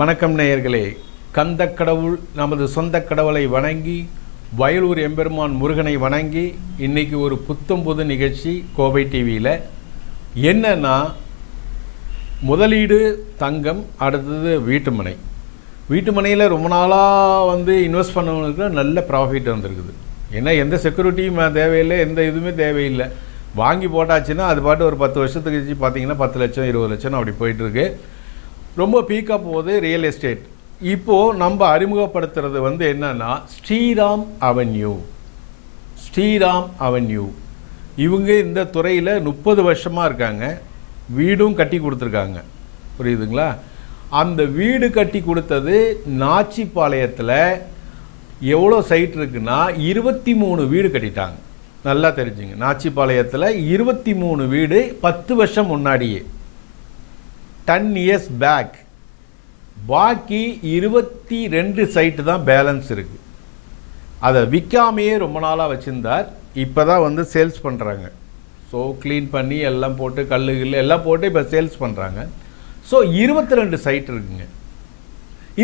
வணக்கம் நேயர்களே. கந்த கடவுள் நமது சொந்த கடவுளை வணங்கி வயலூர் எம்பெருமான் முருகனை வணங்கி இன்றைக்கி ஒரு புத்தம் புது நிகழ்ச்சி கோவை டிவியில். என்னன்னா, முதலீடு தங்கம், அடுத்தது வீட்டுமனை. வீட்டுமனையில் ரொம்ப நாளாக இன்வெஸ்ட் பண்ணவங்களுக்கு நல்ல ப்ராஃபிட் வந்திருக்குது. ஏன்னா எந்த செக்யூரிட்டியும் தேவையில்லை, எந்த இதுவுமே தேவையில்லை. வாங்கி போட்டாச்சுன்னா அது பாட்டு ஒரு 10 வருஷத்துக்கு கழிச்சு பார்த்தீங்கன்னா 10 லட்சம் 20 லட்சம் அப்படி போயிட்டுருக்கு. ரொம்ப பீக்காக போகுது ரியல் எஸ்டேட். இப்போது நம்ம அறிமுகப்படுத்துறது என்னன்னா ஸ்ரீராம் அவென்யூ. இவங்க இந்த துறையில் 30 வருஷமாக இருக்காங்க. வீடும் கட்டி கொடுத்துருக்காங்க. புரியுதுங்களா? அந்த வீடு கட்டி கொடுத்தது நாச்சிபாளையத்தில் எவ்வளோ சைட் இருக்குன்னா 23 வீடு கட்டிட்டாங்க. நல்லா தெரிஞ்சுங்க, நாச்சிபாளையத்தில் 23 வீடு 10 வருஷம் முன்னாடியே, 10 இயர்ஸ் பேக். பாக்கி 22 சைட்டு தான் பேலன்ஸ் இருக்குது. அதை விற்காமையே ரொம்ப நாளாக வச்சுருந்தார். இப்போ தான் சேல்ஸ் பண்ணுறாங்க. ஸோ க்ளீன் பண்ணி எல்லாம் போட்டு கல்லுகள் எல்லாம் போட்டு இப்போ சேல்ஸ் பண்ணுறாங்க. ஸோ 22 சைட் இருக்குங்க.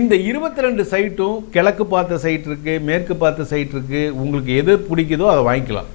இந்த 22 சைட்டும் கிழக்கு பார்த்த சைட் இருக்குது, மேற்கு பார்த்த சைட் இருக்குது. உங்களுக்கு எது பிடிக்குதோ அதை வாங்கிக்கலாம்.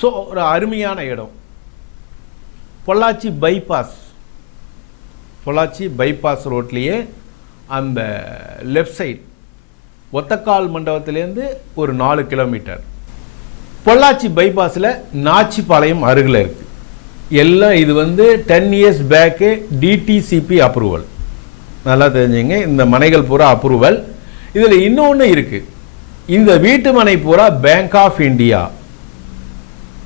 ஸோ ஒரு அருமையான இடம் பொள்ளாச்சி பைபாஸ் ரோட்லேயே அந்த லெஃப்ட் சைட் ஒத்தக்கால் மண்டபத்திலேருந்து ஒரு 4 கிலோமீட்டர். பொள்ளாச்சி பைபாஸில் நாச்சிபாளையம் அருகில் இருக்குது. எல்லாம் இது 10 இயர்ஸ் பேக்கு டிடிசிபி அப்ரூவல். நல்லா தெரிஞ்சுங்க, இந்த மனைகள் பூரா அப்ரூவல். இதில் இன்னொன்று இருக்குது, இந்த வீட்டு மனை பூரா பேங்க் ஆஃப் இந்தியா.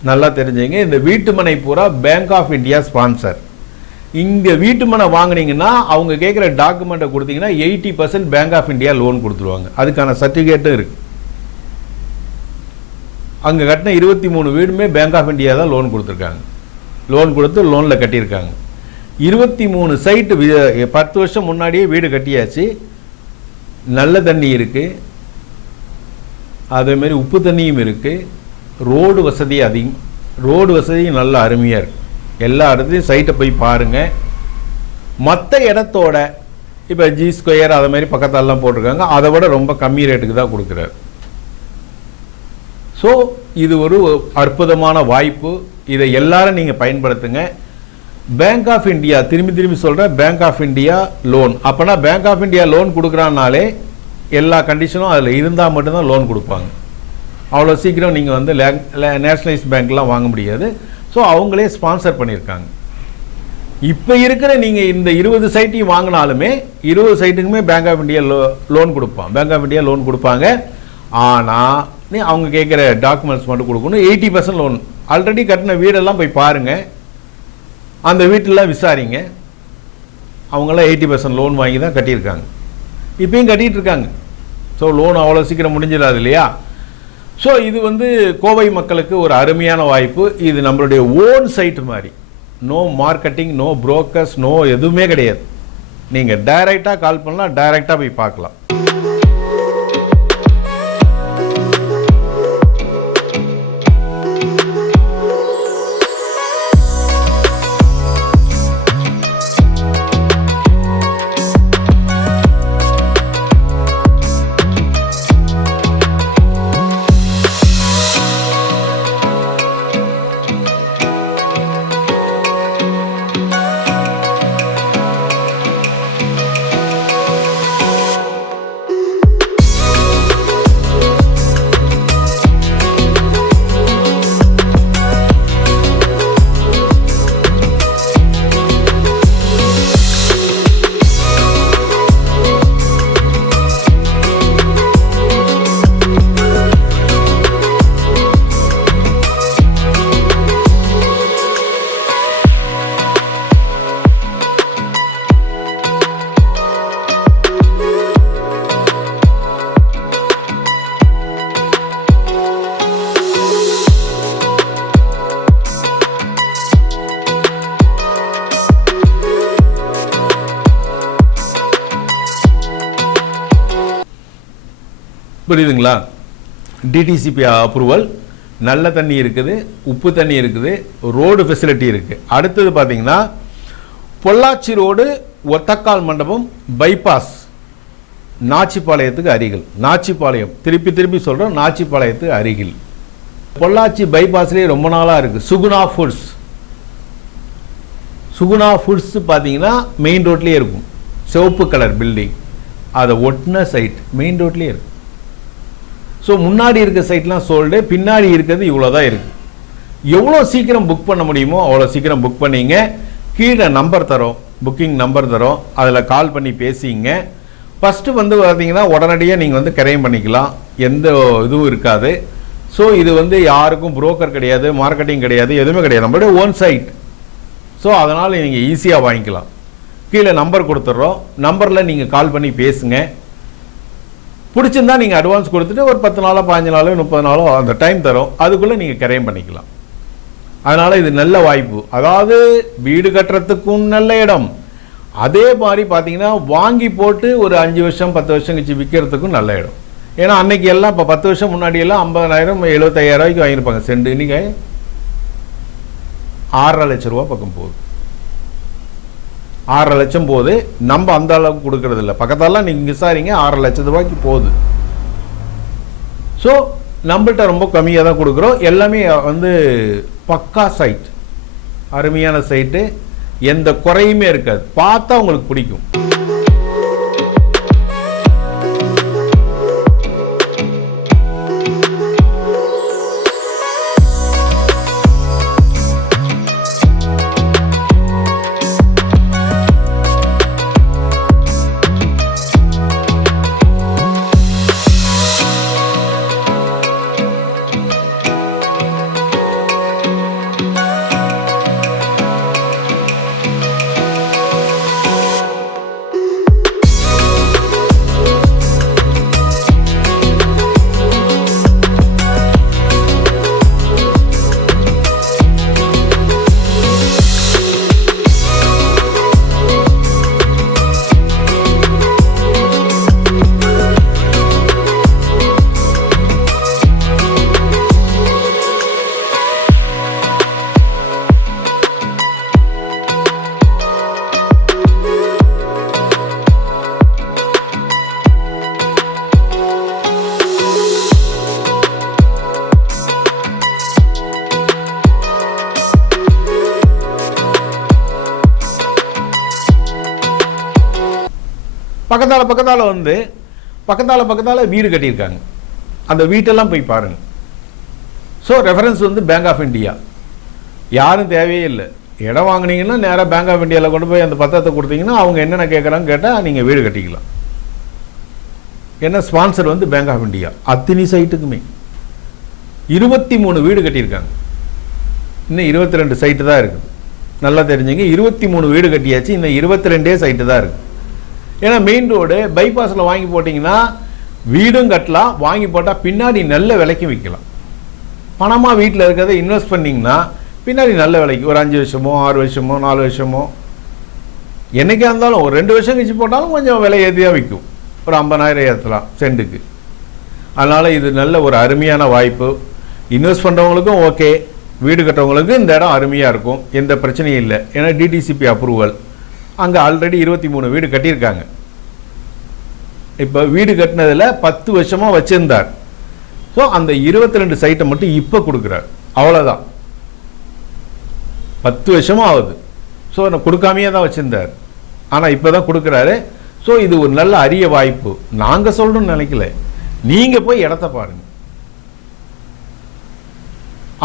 நல்லா தெரிஞ்சுங்க, இந்த வீட்டுமனை பூரா பேங்க் ஆஃப் இந்தியா ஸ்பான்சர். இங்கே வீட்டுமனை வாங்கினீங்கன்னா அவங்க கேட்குற டாக்குமெண்ட்டை கொடுத்தீங்கன்னா 80% பேங்க் ஆஃப் இந்தியா லோன் கொடுத்துருவாங்க. அதுக்கான சர்டிஃபிகேட்டும் இருக்குது. அங்கே கட்டின 23 வீடுமே பேங்க் ஆஃப் இந்தியா தான் லோன் கொடுத்துருக்காங்க. லோன் கொடுத்து லோனில் கட்டியிருக்காங்க. 23 சைட்டு 10 வருஷம் முன்னாடியே வீடு கட்டியாச்சு. நல்ல தண்ணி இருக்குது, அதேமாரி உப்பு தண்ணியும் இருக்குது. ரோடு வசதி அதிகம், ரோடு வசதியும் நல்ல அருமையாக இருக்குது. எல்லா இடத்துலையும் சைட்டை போய் பாருங்கள். மற்ற இடத்தோட இப்போ G ஸ்கொயர் அதை மாதிரி பக்கத்தாலெலாம் போட்டிருக்காங்க, அதை விட ரொம்ப கம்மி ரேட்டுக்கு தான் கொடுக்குறாரு. ஸோ இது ஒரு அற்புதமான வாய்ப்பு. இதை எல்லாரும் நீங்கள் பயன்படுத்துங்க. பேங்க் ஆஃப் இந்தியா, திரும்பி சொல்கிறேன், பேங்க் ஆஃப் இந்தியா லோன். அப்போனா பேங்க் ஆஃப் இந்தியா லோன் கொடுக்குறான்னாலே எல்லா கண்டிஷனும் அதில் இருந்தால் மட்டும்தான் லோன் கொடுப்பாங்க. அவ்வளோ சீக்கிரம் நீங்கள் நேஷ்னலைஸ் பேங்க்லாம் வாங்க முடியாது. ஸோ அவங்களே ஸ்பான்சர் பண்ணியிருக்காங்க. இப்போ இருக்கிற நீங்கள் இந்த 20 சைட்டையும் வாங்கினாலுமே 20 சைட்டுக்குமே பேங்க் ஆஃப் இந்தியா லோன் கொடுப்பாங்க. ஆனால் அவங்க கேட்குற டாக்குமெண்ட்ஸ் மட்டும் கொடுக்கணும். 80% லோன். ஆல்ரெடி கட்டின வீடெல்லாம் போய் பாருங்கள், அந்த வீட்டிலலாம் விசாரிங்க. அவங்களாம் 80% லோன் வாங்கி தான் கட்டியிருக்காங்க, இப்பயும் கட்டிகிட்டு இருக்காங்க. ஸோ லோன் அவ்வளோ சீக்கிரம் முடிஞ்சிடாது இல்லையா? ஸோ இது கோவை மக்களுக்கு ஒரு அருமையான வாய்ப்பு. இது நம்மளுடைய ஓன் சைட்டு மாதிரி. No marketing, no brokers, no எதுவுமே கிடையாது. நீங்கள் டைரெக்டாக கால் பண்ணலாம், டைரெக்டாக போய் பார்க்கலாம். புரியுதுங்களா? டிடிசிபி அப்ரூவல், நல்ல தண்ணி இருக்குது, உப்பு தண்ணி இருக்குது, ரோடு ஃபெசிலிட்டி இருக்குது. அடுத்தது பார்த்தீங்கன்னா பொள்ளாச்சி ரோடு ஒத்தக்கால் மண்டபம் பைபாஸ் நாச்சிபாளையத்துக்கு அருகில். நாச்சிபாளையம், திருப்பி சொல்கிறோம், நாச்சிபாளையத்துக்கு அருகில். பொள்ளாச்சி பைபாஸ்லேயே ரொம்ப நாளாக இருக்குது சுகுணா ஃபுட்ஸ் பார்த்தீங்கன்னா மெயின் ரோட்லேயே இருக்கும். சிவப்பு கலர் பில்டிங், அதை ஒட்டின சைட் மெயின் ரோட்லேயே இருக்கு. ஸோ முன்னாடி இருக்க சைட்லாம் சோல்டு, பின்னாடி இருக்கிறது இவ்வளோ தான் இருக்குது. எவ்வளோ சீக்கிரம் புக் பண்ண முடியுமோ அவ்வளோ சீக்கிரம் புக் பண்ணிங்க. கீழே நம்பர் தரோம், புக்கிங் நம்பர் தரோம், அதில் கால் பண்ணி பேசிங்க. ஃபஸ்ட்டு வந்து பார்த்தீங்கன்னா உடனடியாக நீங்கள் வந்து கிரையம் பண்ணிக்கலாம், எந்த இதுவும் இருக்காது. ஸோ இது வந்து யாருக்கும் புரோக்கர் கிடையாது, மார்க்கெட்டிங் கிடையாது, எதுவுமே கிடையாது, நம்மளுடைய ஓன் சைட். ஸோ அதனால் நீங்கள் ஈஸியாக வாங்கிக்கலாம். கீழே நம்பர் கொடுத்துட்றோம், நம்பரில் நீங்கள் கால் பண்ணி பேசுங்க. பிடிச்சிருந்தா நீங்கள் அட்வான்ஸ் கொடுத்துட்டு ஒரு 10 நாளோ 15 நாளோ 30 நாளோ அந்த டைம் தரோம், அதுக்குள்ளே நீங்கள் கிரையம் பண்ணிக்கலாம். அதனால் இது நல்ல வாய்ப்பு. அதாவது வீடு கட்டுறதுக்கும் நல்ல இடம், அதே மாதிரி பார்த்தீங்கன்னா வாங்கி போட்டு ஒரு 5 வருஷம் 10 வருஷம் கழிச்சு விற்கிறதுக்கும் நல்ல இடம். ஏன்னா அன்னைக்கு எல்லாம் இப்போ 10 வருஷம் முன்னாடியெல்லாம் 50,000 75,000 ரூபாய்க்கு வாங்கியிருப்பாங்க சென்ட். இன்றைக்கி 6.5 லட்சம் ரூபா பக்கம் போகுது. 6.5 லட்சம் போகுது. நம்ம அந்த அளவுக்கு கொடுக்கறது இல்லை, பக்கத்தாலாம் நீங்கள் விசாரிங்க, 6.5 லட்சம் ரூபாய்க்கு போகுது. ஸோ நம்மள்கிட்ட ரொம்ப கம்மியாக தான் கொடுக்குறோம். எல்லாமே வந்து பக்கா சைட், அருமையான சைட்டு, எந்த குறையுமே இருக்காது, பார்த்தா உங்களுக்கு பிடிக்கும். பக்கத்தால் வீடு கட்டியிருக்காங்க, அந்த வீட்டெல்லாம் போய் பாருங்க. ஸோ ரெஃபரன்ஸ் வந்து பேங்க் ஆஃப் இந்தியா, யாரும் தேவையே இல்லை. இடம் வாங்கினீங்கன்னா நேராக பேங்க் ஆஃப் இந்தியாவில் கொண்டு போய் அந்த பத்திரத்தை கொடுத்தீங்கன்னா அவங்க என்னென்ன கேட்குறாங்க கேட்டால் நீங்கள் வீடு கட்டிக்கலாம். ஏன்னா ஸ்பான்சர் வந்து பேங்க் ஆஃப் இந்தியா. அத்தனை சைட்டுக்குமே 23 வீடு கட்டியிருக்காங்க. இன்னும் 22 சைட்டு தான் இருக்குது. நல்லா தெரிஞ்சுங்க, 23 வீடு கட்டியாச்சு, இந்த 22 சைட்டு தான் இருக்குது. ஏன்னா மெயின் ரோடு பைபாஸில் வாங்கி போட்டிங்கன்னா வீடும் கட்டலாம், வாங்கி போட்டால் பின்னாடி நல்ல விலைக்கு விற்கலாம். பணமாக வீட்டில் இருக்கிறத இன்வெஸ்ட் பண்ணிங்கன்னா பின்னாடி நல்ல விலைக்கு ஒரு 5 வருஷமோ 6 வருஷமோ 4 வருஷமோ என்றைக்கா இருந்தாலும் ஒரு 2 வருஷம் கழிச்சு போட்டாலும் கொஞ்சம் விலை ஏற்றியாக விற்கும். ஒரு 50,000 ஏற்றலாம் சென்ட்டுக்கு. அதனால் இது நல்ல ஒரு அருமையான வாய்ப்பு. இன்வெஸ்ட் பண்ணுறவங்களுக்கும் ஓகே, வீடு கட்டுறவங்களுக்கு இந்த இடம் அருமையாக இருக்கும், எந்த பிரச்சனையும் இல்லை. ஏன்னா டிடிசிபி அப்ரூவல், அங்கே ஆல்ரெடி 23 வீடு கட்டியிருக்காங்க. இப்போ வீடு கட்டினதில் 10 வருஷமாக வச்சுருந்தார். ஸோ அந்த 22 சைட்டை மட்டும் இப்போ கொடுக்குறார், அவ்வளோதான். 10 வருஷமாக ஆகுது. ஸோ நான் கொடுக்காமையே தான் வச்சுருந்தார், ஆனால் இப்போ தான் கொடுக்குறாரு. ஸோ இது ஒரு நல்ல அரிய வாய்ப்பு. நாங்கள் சொல்லணும்னு நினைக்கல, நீங்கள் போய் இடத்த பாருங்கள்,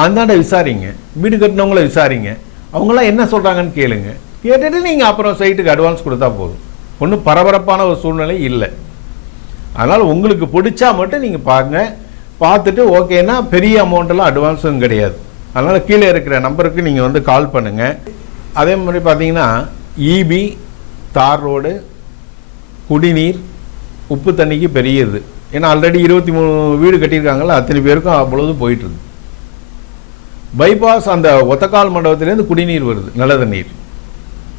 அந்தாண்ட விசாரிங்க, வீடு கட்டினவங்கள விசாரிங்க, அவங்களாம் என்ன சொல்கிறாங்கன்னு கேளுங்க. கேட்டுட்டு நீங்கள் அப்புறம் சைட்டுக்கு அட்வான்ஸ் கொடுத்தா போதும். ஒன்றும் பரபரப்பான ஒரு சூழ்நிலை இல்லை. அதனால் உங்களுக்கு பிடிச்சா மட்டும் நீங்கள் பாருங்க, பார்த்துட்டு ஓகேன்னா பெரிய அமௌண்ட்டெல்லாம் அட்வான்ஸும் கிடையாது. அதனால் கீழே இருக்கிற நம்பருக்கு நீங்கள் வந்து கால் பண்ணுங்கள். அதே மாதிரி பார்த்தீங்கன்னா இபி, தார் ரோடு, குடிநீர், உப்பு தண்ணிக்கு பெரியது. ஏன்னா ஆல்ரெடி 23 வீடு கட்டியிருக்காங்களா, அத்தனை பேருக்கும் அவ்வளவு போயிட்டுருக்கு. பைபாஸ் அந்த ஒத்தக்கால் மண்டபத்திலேருந்து குடிநீர் வருது, நல்ல தண்ணீர்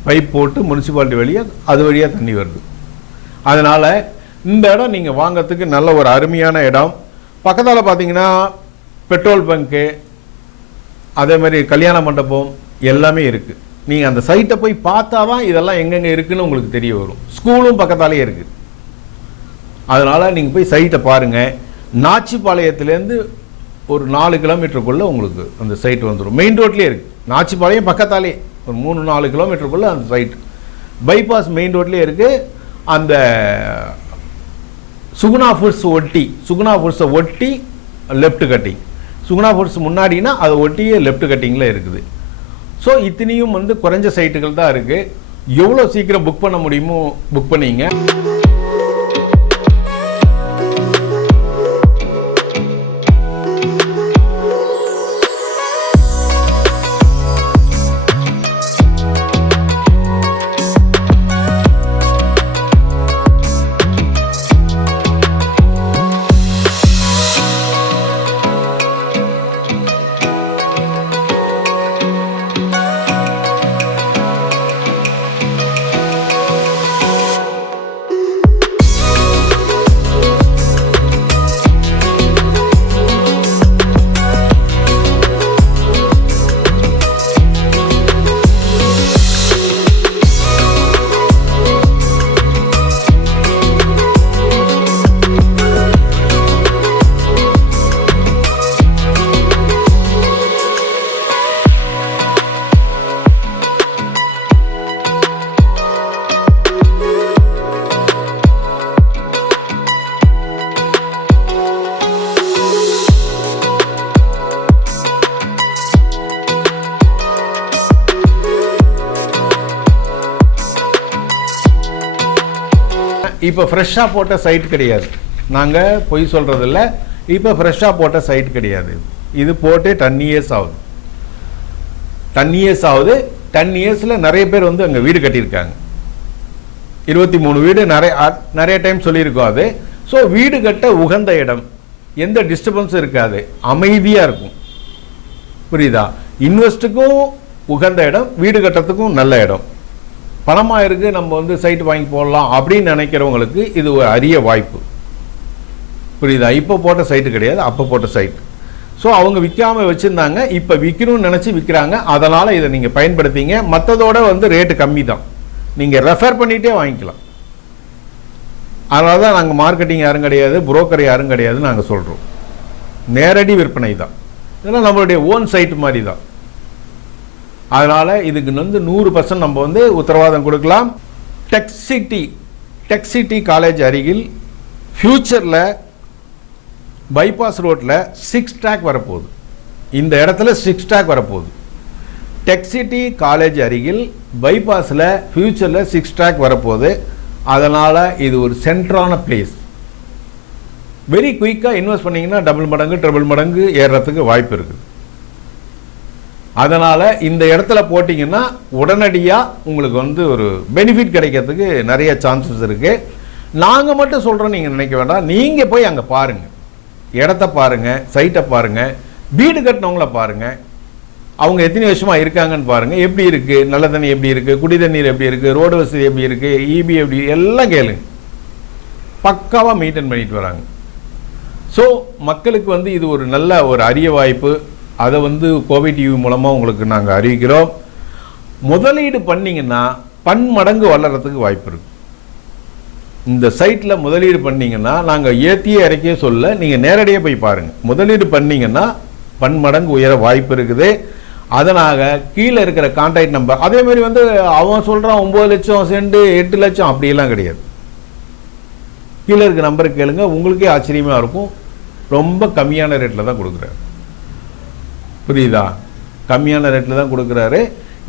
பைப் போட்டு முனிசிபாலிட்டி வழியாக அது வழியாக தண்ணி வருது. அதனால் இந்த இடம் நீங்கள் வாங்கிறதுக்கு நல்ல ஒரு அருமையான இடம். பக்கத்தால் பார்த்தீங்கன்னா பெட்ரோல் பங்க்கு, அதே மாதிரி கல்யாண மண்டபம் எல்லாமே இருக்குது. நீங்கள் அந்த சைட்டை போய் பார்த்தா தான் இதெல்லாம் எங்கெங்கே இருக்குதுன்னு உங்களுக்கு தெரிய வரும். ஸ்கூலும் பக்கத்தாலே இருக்குது. அதனால் நீங்கள் போய் சைட்டை பாருங்கள். நாச்சிபாளையத்துலேருந்து ஒரு 4 கிலோமீட்டருக்குள்ளே உங்களுக்கு அந்த சைட் வந்துடும். மெயின் ரோட்லேயே இருக்குது. நாச்சிபாளையம் பக்கத்தாலே ஒரு 3-4 கிலோமீட்டருக்குள்ளே அந்த சைட். பைபாஸ் மெயின் ரோட்லேயே இருக்குது. அந்த சுகுணா ஃபுட்ஸை ஒட்டி லெஃப்ட் கட்டிங். சுகுணா ஃபுட்ஸ் முன்னாடினா அதை ஒட்டியே லெஃப்ட் கட்டிங்கில் இருக்குது. ஸோ இத்தனையும் குறைஞ்ச சைட்டுகள் தான் இருக்குது. எவ்வளோ சீக்கிரம் புக் பண்ண முடியுமோ புக் பண்ணிங்க. இப்போ ஃப்ரெஷ்ஷாக போட்ட சைட் கிடையாது. நாங்கள் பொய் சொல்கிறதில்ல. இப்போ ஃப்ரெஷ்ஷாக போட்ட சைட் கிடையாது. இது போட்டு 10 இயர்ஸ் ஆகுது. 10 இயர்ஸ் ஆகுது. 10 இயர்ஸில் நிறைய பேர் அங்கே வீடு கட்டியிருக்காங்க. 23 வீடு நிறைய டைம் சொல்லியிருக்கோம் அது. ஸோ வீடு கட்ட உகந்த இடம், எந்த டிஸ்டர்பன்ஸும் இருக்காது, அமைதியாக இருக்கும். புரியுதா? இன்வெஸ்ட்டுக்கும் உகந்த இடம், வீடு கட்டுறதுக்கும் நல்ல இடம். பணமாக இருக்குது, நம்ம சைட் வாங்கி போடலாம் அப்படின்னு நினைக்கிறவங்களுக்கு இது ஒரு அரிய வாய்ப்பு. புரியுதா? இப்போ போட்ட சைட்டு கிடையாது, அப்போ போட்ட சைட். ஸோ அவங்க விற்காமல் வச்சுருந்தாங்க, இப்போ விற்கணும்னு நினச்சி விற்கிறாங்க. அதனால் இதை நீங்கள் பயன்படுத்திங்க. மற்றதோட ரேட்டு கம்மி தான். நீங்கள் ரெஃபர் பண்ணிகிட்டே வாங்கிக்கலாம். அதனால தான் நாங்கள் மார்க்கெட்டிங் யாரும் கிடையாது, புரோக்கர் யாரும் கிடையாதுன்னு நாங்கள் சொல்கிறோம். நேரடி விற்பனை தான். இதெல்லாம் நம்மளுடைய ஓன் சைட் மாதிரி தான். அதனால் இதுக்கு 100% நம்ம உத்தரவாதம் கொடுக்கலாம். டெக் சிட்டி காலேஜ் அருகில் ஃபியூச்சரில் பைபாஸ் ரோட்டில் 6 ட்ராக் வரப்போகுது. இந்த இடத்துல 6 ட்ராக் வரப்போகுது. டெக் சிட்டி காலேஜ் அருகில் பைபாஸில் ஃபியூச்சரில் 6 ட்ராக் வரப்போகுது. அதனால் இது ஒரு சென்ட்ரான பிளேஸ். வெரி குயிக்காக இன்வெஸ்ட் பண்ணிங்கன்னா டபுள் மடங்கு ட்ரிபிள் மடங்கு ஏறுறதுக்கு வாய்ப்பு இருக்குது. அதனால் இந்த இடத்துல போட்டிங்கன்னா உடனடியாக உங்களுக்கு ஒரு பெனிஃபிட் கிடைக்கிறதுக்கு நிறைய சான்சஸ் இருக்குது. நாங்கள் மட்டும் சொல்கிறோம் நீங்கள் நினைக்க வேண்டாம். நீங்கள் போய் அங்கே பாருங்கள், இடத்த பாருங்கள், சைட்டை பாருங்கள், வீடு கட்டினவங்கள பாருங்கள், அவங்க எத்தனை வருஷமாக இருக்காங்கன்னு பாருங்கள். எப்படி இருக்குது, நல்ல தண்ணி எப்படி இருக்குது, குடி தண்ணீர் எப்படி இருக்குது, ரோடு வசதி எப்படி இருக்குது, இபி எப்படி, எல்லாம் கேளுங்க. பக்காவாக மெயின்டைன் பண்ணிட்டு வராங்க. ஸோ மக்களுக்கு இது ஒரு நல்ல ஒரு அரிய வாய்ப்பு. அதை கோவை டிவி மூலமாக உங்களுக்கு நாங்கள் அறிவிக்கிறோம். முதலீடு பண்ணிங்கன்னா பன்மடங்கு வளர்கிறதுக்கு வாய்ப்பு இருக்குது. இந்த சைட்டில் முதலீடு பண்ணிங்கன்னா நாங்கள் ஏற்றியே இறக்கியே சொல்ல, நீங்கள் நேரடியாக போய் பாருங்கள். முதலீடு பண்ணிங்கன்னா பன்மடங்கு உயர வாய்ப்பு இருக்குது. அதனால் கீழே இருக்கிற கான்டாக்ட் நம்பர், அதேமாதிரி அவன் சொல்கிறான் 9 லட்சம் சென்ட் 8 லட்சம் அப்படியெல்லாம் கிடையாது. கீழே இருக்கிற நம்பருக்கு கேளுங்க, உங்களுக்கே ஆச்சரியமாக இருக்கும். ரொம்ப கம்மியான ரேட்டில் தான் கொடுக்குறாரு. புரியுதா? கம்மியான ரேட்டில் தான் கொடுக்குறாரு.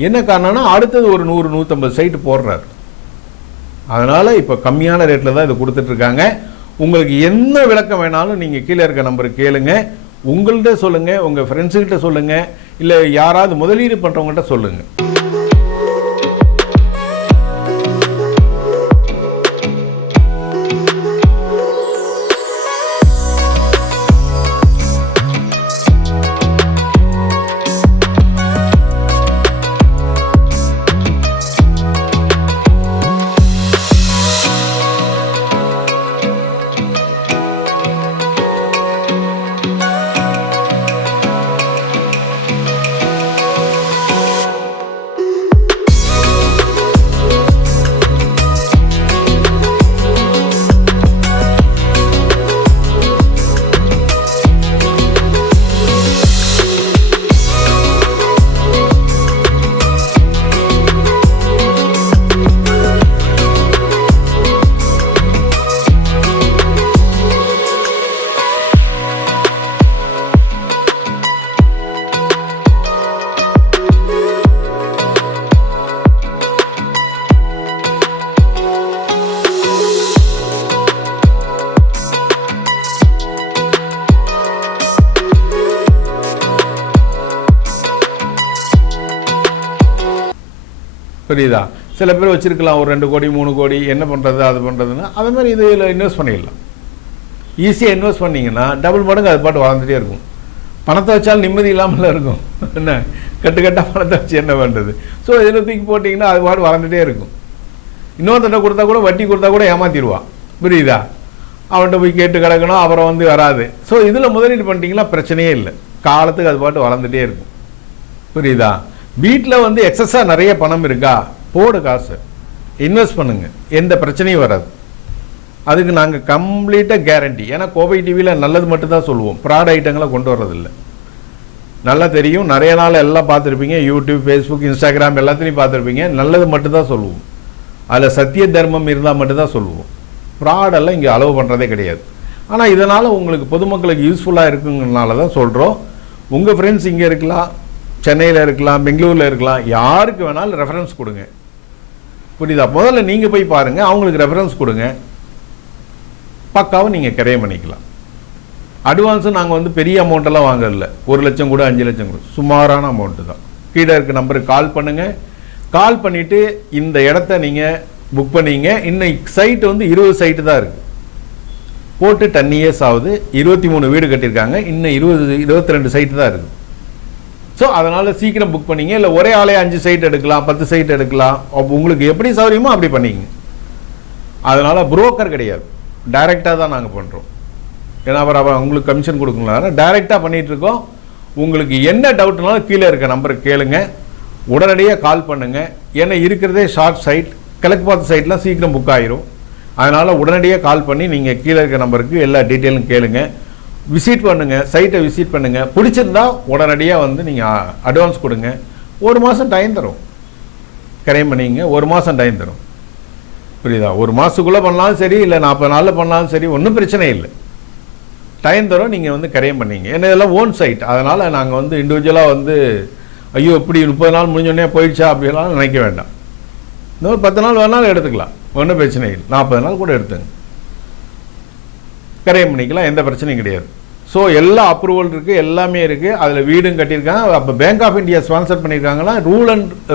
என்ன காரணம்னா அடுத்தது ஒரு 100-150 சைட்டு போடுறாரு. அதனால் இப்போ கம்மியான ரேட்டில் தான் இது கொடுத்துட்ருக்காங்க. உங்களுக்கு என்ன விளக்கம் வேணாலும் நீங்கள் கீழே இருக்க நம்பருக்கு கேளுங்க. உங்கள்கிட்ட சொல்லுங்கள், உங்கள் ஃப்ரெண்ட்ஸுக்கிட்ட சொல்லுங்கள், இல்லை யாராவது முதலீடு பண்ணுறவங்கள்ட்ட சொல்லுங்கள். புரியுதா? சில பேர் வச்சுருக்கலாம் ஒரு 2 கோடி 3 கோடி, என்ன பண்ணுறது அது பண்ணுறதுன்னு. அதே மாதிரி இதில் இன்வெஸ்ட் பண்ணிடலாம். ஈஸியாக இன்வெஸ்ட் பண்ணிங்கன்னா டபுள் மடங்கு அது பாட்டு வளர்ந்துட்டே இருக்கும். பணத்தை வச்சாலும் நிம்மதி இல்லாமல் இருக்கும். என்ன கட்டுக்கட்டாக பணத்தை வச்சு என்ன பண்ணுறது? ஸோ இதில் தூக்கி போட்டிங்கன்னா அது பாட்டு வளர்ந்துட்டே இருக்கும். இன்னொருத்தட்ட கொடுத்தா கூட வட்டி கொடுத்தா கூட ஏமாற்றிடுவான். புரியுதா? அவன்கிட்ட போய் கேட்டு கிடக்கணும், அப்புறம் வந்து வராது. ஸோ இதில் முதலீடு பண்ணிட்டீங்கன்னா பிரச்சனையே இல்லை, காலத்துக்கு அது பாட்டு வளர்ந்துட்டே இருக்கும். புரியுதா? வீட்டில் வந்து எக்ஸஸாக நிறைய பணம் இருக்கா, போடு காசு, இன்வெஸ்ட் பண்ணுங்க, எந்த பிரச்சனையும் வராது. அதுக்கு நாங்கள் கம்ப்ளீட்டாக கேரண்டி. ஏன்னா கோவை டிவியில் நல்லது மட்டும்தான் சொல்லுவோம், ப்ராட் ஐட்டங்களை கொண்டு வர்றதில்லை. நல்லா தெரியும், நிறைய நாள் எல்லாம் பார்த்துருப்பீங்க, யூடியூப், ஃபேஸ்புக், இன்ஸ்டாகிராம் எல்லாத்துலேயும் பார்த்துருப்பீங்க. நல்லது மட்டும்தான் சொல்லுவோம், அதில் சத்திய தர்மம் இருந்தால் மட்டும்தான் சொல்லுவோம். ப்ராடெல்லாம் இங்கே அலோவ் பண்ணுறதே கிடையாது. ஆனால் இதனால் உங்களுக்கு பொதுமக்களுக்கு யூஸ்ஃபுல்லாக இருக்குங்கிறனால தான் சொல்கிறோம். உங்கள் ஃப்ரெண்ட்ஸ் இங்கே இருக்கலாம், சென்னையில் இருக்கலாம், பெங்களூரில் இருக்கலாம், யாருக்கு வேணாலும் ரெஃபரன்ஸ் கொடுங்க. புரியுதா? முதல்ல நீங்கள் போய் பாருங்கள், அவங்களுக்கு ரெஃபரன்ஸ் கொடுங்க, பக்காவும் நீங்கள் கிரையம் பண்ணிக்கலாம். அட்வான்ஸும் நாங்கள் வந்து பெரிய அமௌண்ட்டெல்லாம் வாங்கல, 1 லட்சம் கூட 5 லட்சம் கூட, சுமாரான அமௌண்ட்டு தான். கீழே இருக்க நம்பருக்கு கால் பண்ணுங்கள். கால் பண்ணிவிட்டு இந்த இடத்த நீங்கள் புக் பண்ணிங்க. இன்னும் சைட்டு வந்து 20 சைட்டு தான் இருக்குது. போட்டு 10 இயர்ஸ் ஆகுது, 23 வீடு கட்டியிருக்காங்க. இன்னும் 22 சைட்டு தான் இருக்குது. ஸோ அதனால் சீக்கிரம் புக் பண்ணிங்க. இல்லை ஒரே ஆளே 5 சைட் எடுக்கலாம், 10 சைட் எடுக்கலாம். அப்போ உங்களுக்கு எப்படி சௌகரியமோ அப்படி பண்ணிங்க. அதனால் புரோக்கர் கிடையாது, டைரெக்டாக தான் நாங்கள் பண்ணுறோம். ஏன்னா அவர் உங்களுக்கு கமிஷன் கொடுக்கணும், டைரெக்டாக பண்ணிகிட்ருக்கோம். உங்களுக்கு என்ன டவுட்னாலும் கீழே இருக்க நம்பருக்கு கேளுங்க, உடனடியாக கால் பண்ணுங்கள். ஏன்னா இருக்கிறதே ஷார்ட் சைட், கிழக்கு பார்த்த சைட்லாம் சீக்கிரம் புக் ஆகிரும். அதனால் உடனடியாக கால் பண்ணி நீங்கள் கீழே இருக்க நம்பருக்கு எல்லா டீட்டெயிலும் கேளுங்க, விசிட் பண்ணுங்கள், சைட்டை விசிட் பண்ணுங்கள். பிடிச்சிருந்தா உடனடியாக வந்து நீங்கள் அட்வான்ஸ் கொடுங்க. 1 மாதம் டைம் தரும், கிரைம் பண்ணிங்க, 1 மாதம் டைம் தரும். புரியுதா? 1 மாதத்துக்குள்ளே பண்ணாலும் சரி, இல்லை 40 நாளில் பண்ணாலும் சரி, ஒன்றும் பிரச்சனை இல்லை. டைம் தரும், நீங்கள் வந்து கிரைம் பண்ணிங்க. ஏன்னா இதெல்லாம் ஓன் சைட், அதனால் நாங்கள் வந்து இண்டிவிஜுவலாக வந்து ஐயோ இப்படி 30 நாள் முடிஞ்சோடனே போயிடுச்சா அப்படிலாம் நினைக்க வேண்டாம். இன்னொரு 10 நாள் வேணாலும் எடுத்துக்கலாம், ஒன்றும் பிரச்சனை இல்லை. 40 நாள் கூட எடுத்துங்க, கிரைம் பண்ணிக்கலாம், எந்த பிரச்சனையும் கிடையாது. ஸோ எல்லா அப்ரூவல் இருக்குது, எல்லாமே இருக்குது. அதில் வீடும் கட்டியிருக்காங்க. அப்போ பேங்க் ஆஃப் இந்தியா ஸ்பான்சர் பண்ணியிருக்காங்கன்னா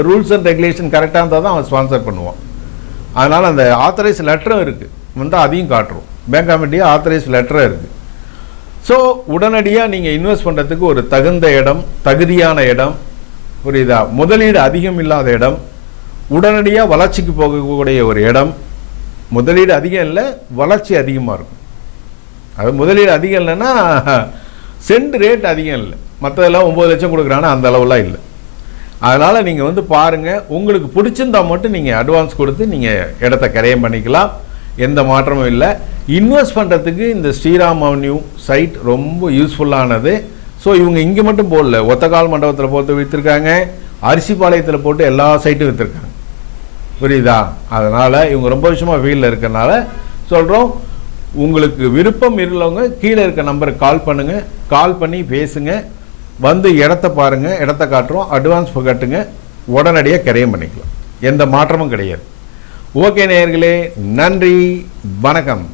ரூல்ஸ் அண்ட் ரெகுலேஷன் கரெக்டாக இருந்தால் தான் அவன் ஸ்பான்சர் பண்ணுவான். அதனால் அந்த ஆத்தரைஸ் லெட்டரும் இருக்குது, வந்து அதையும் காட்டுறோம். பேங்க் ஆஃப் இந்தியா ஆத்தரைஸ் லெட்டரும் இருக்குது. ஸோ உடனடியாக நீங்கள் இன்வெஸ்ட் பண்ணுறதுக்கு ஒரு தகுந்த இடம், தகுதியான இடம். புரியுதா? முதலீடு அதிகம் இல்லாத இடம், உடனடியாக வளர்ச்சிக்கு போகக்கூடிய ஒரு இடம். முதலீடு அதிகம் இல்லை, வளர்ச்சி அதிகமாக இருக்கும். அது முதலீடு அதிகம் இல்லைன்னா சென்ட் ரேட் அதிகம் இல்லை. மற்றதெல்லாம் 9 லட்சம் கொடுக்குறாங்கன்னா அந்த அளவுலாம் இல்லை. அதனால் நீங்கள் வந்து பாருங்கள், உங்களுக்கு பிடிச்சிருந்தால் மட்டும் நீங்கள் அட்வான்ஸ் கொடுத்து நீங்கள் இடத்த கிரையம் பண்ணிக்கலாம், எந்த மாற்றமும் இல்லை. இன்வெஸ்ட் பண்ணுறதுக்கு இந்த ஸ்ரீராம் அவென்யூ சைட் ரொம்ப யூஸ்ஃபுல்லானது. ஸோ இவங்க இங்கே மட்டும் போடல, ஒத்தக்கால் மண்டபத்தில் போட்டு விற்றுருக்காங்க, அரிசிபாளையத்தில் போட்டு எல்லா சைட்டும் விற்றுருக்காங்க. புரியுதா? அதனால் இவங்க ரொம்ப வருஷமாக ஃபீல்டில் இருக்கிறனால சொல்கிறோம். உங்களுக்கு விருப்பம் இருந்தவங்க கீழே இருக்க நம்பருக்கு கால் பண்ணுங்கள், கால் பண்ணி பேசுங்க, வந்து இடத்த பாருங்கள், இடத்த காட்டுறோம், அட்வான்ஸ் கட்டுங்க, உடனடியாக கிரையம் பண்ணிக்கலாம், எந்த மாற்றமும் கிடையாது. ஓகே நேயர்களே, நன்றி, வணக்கம்.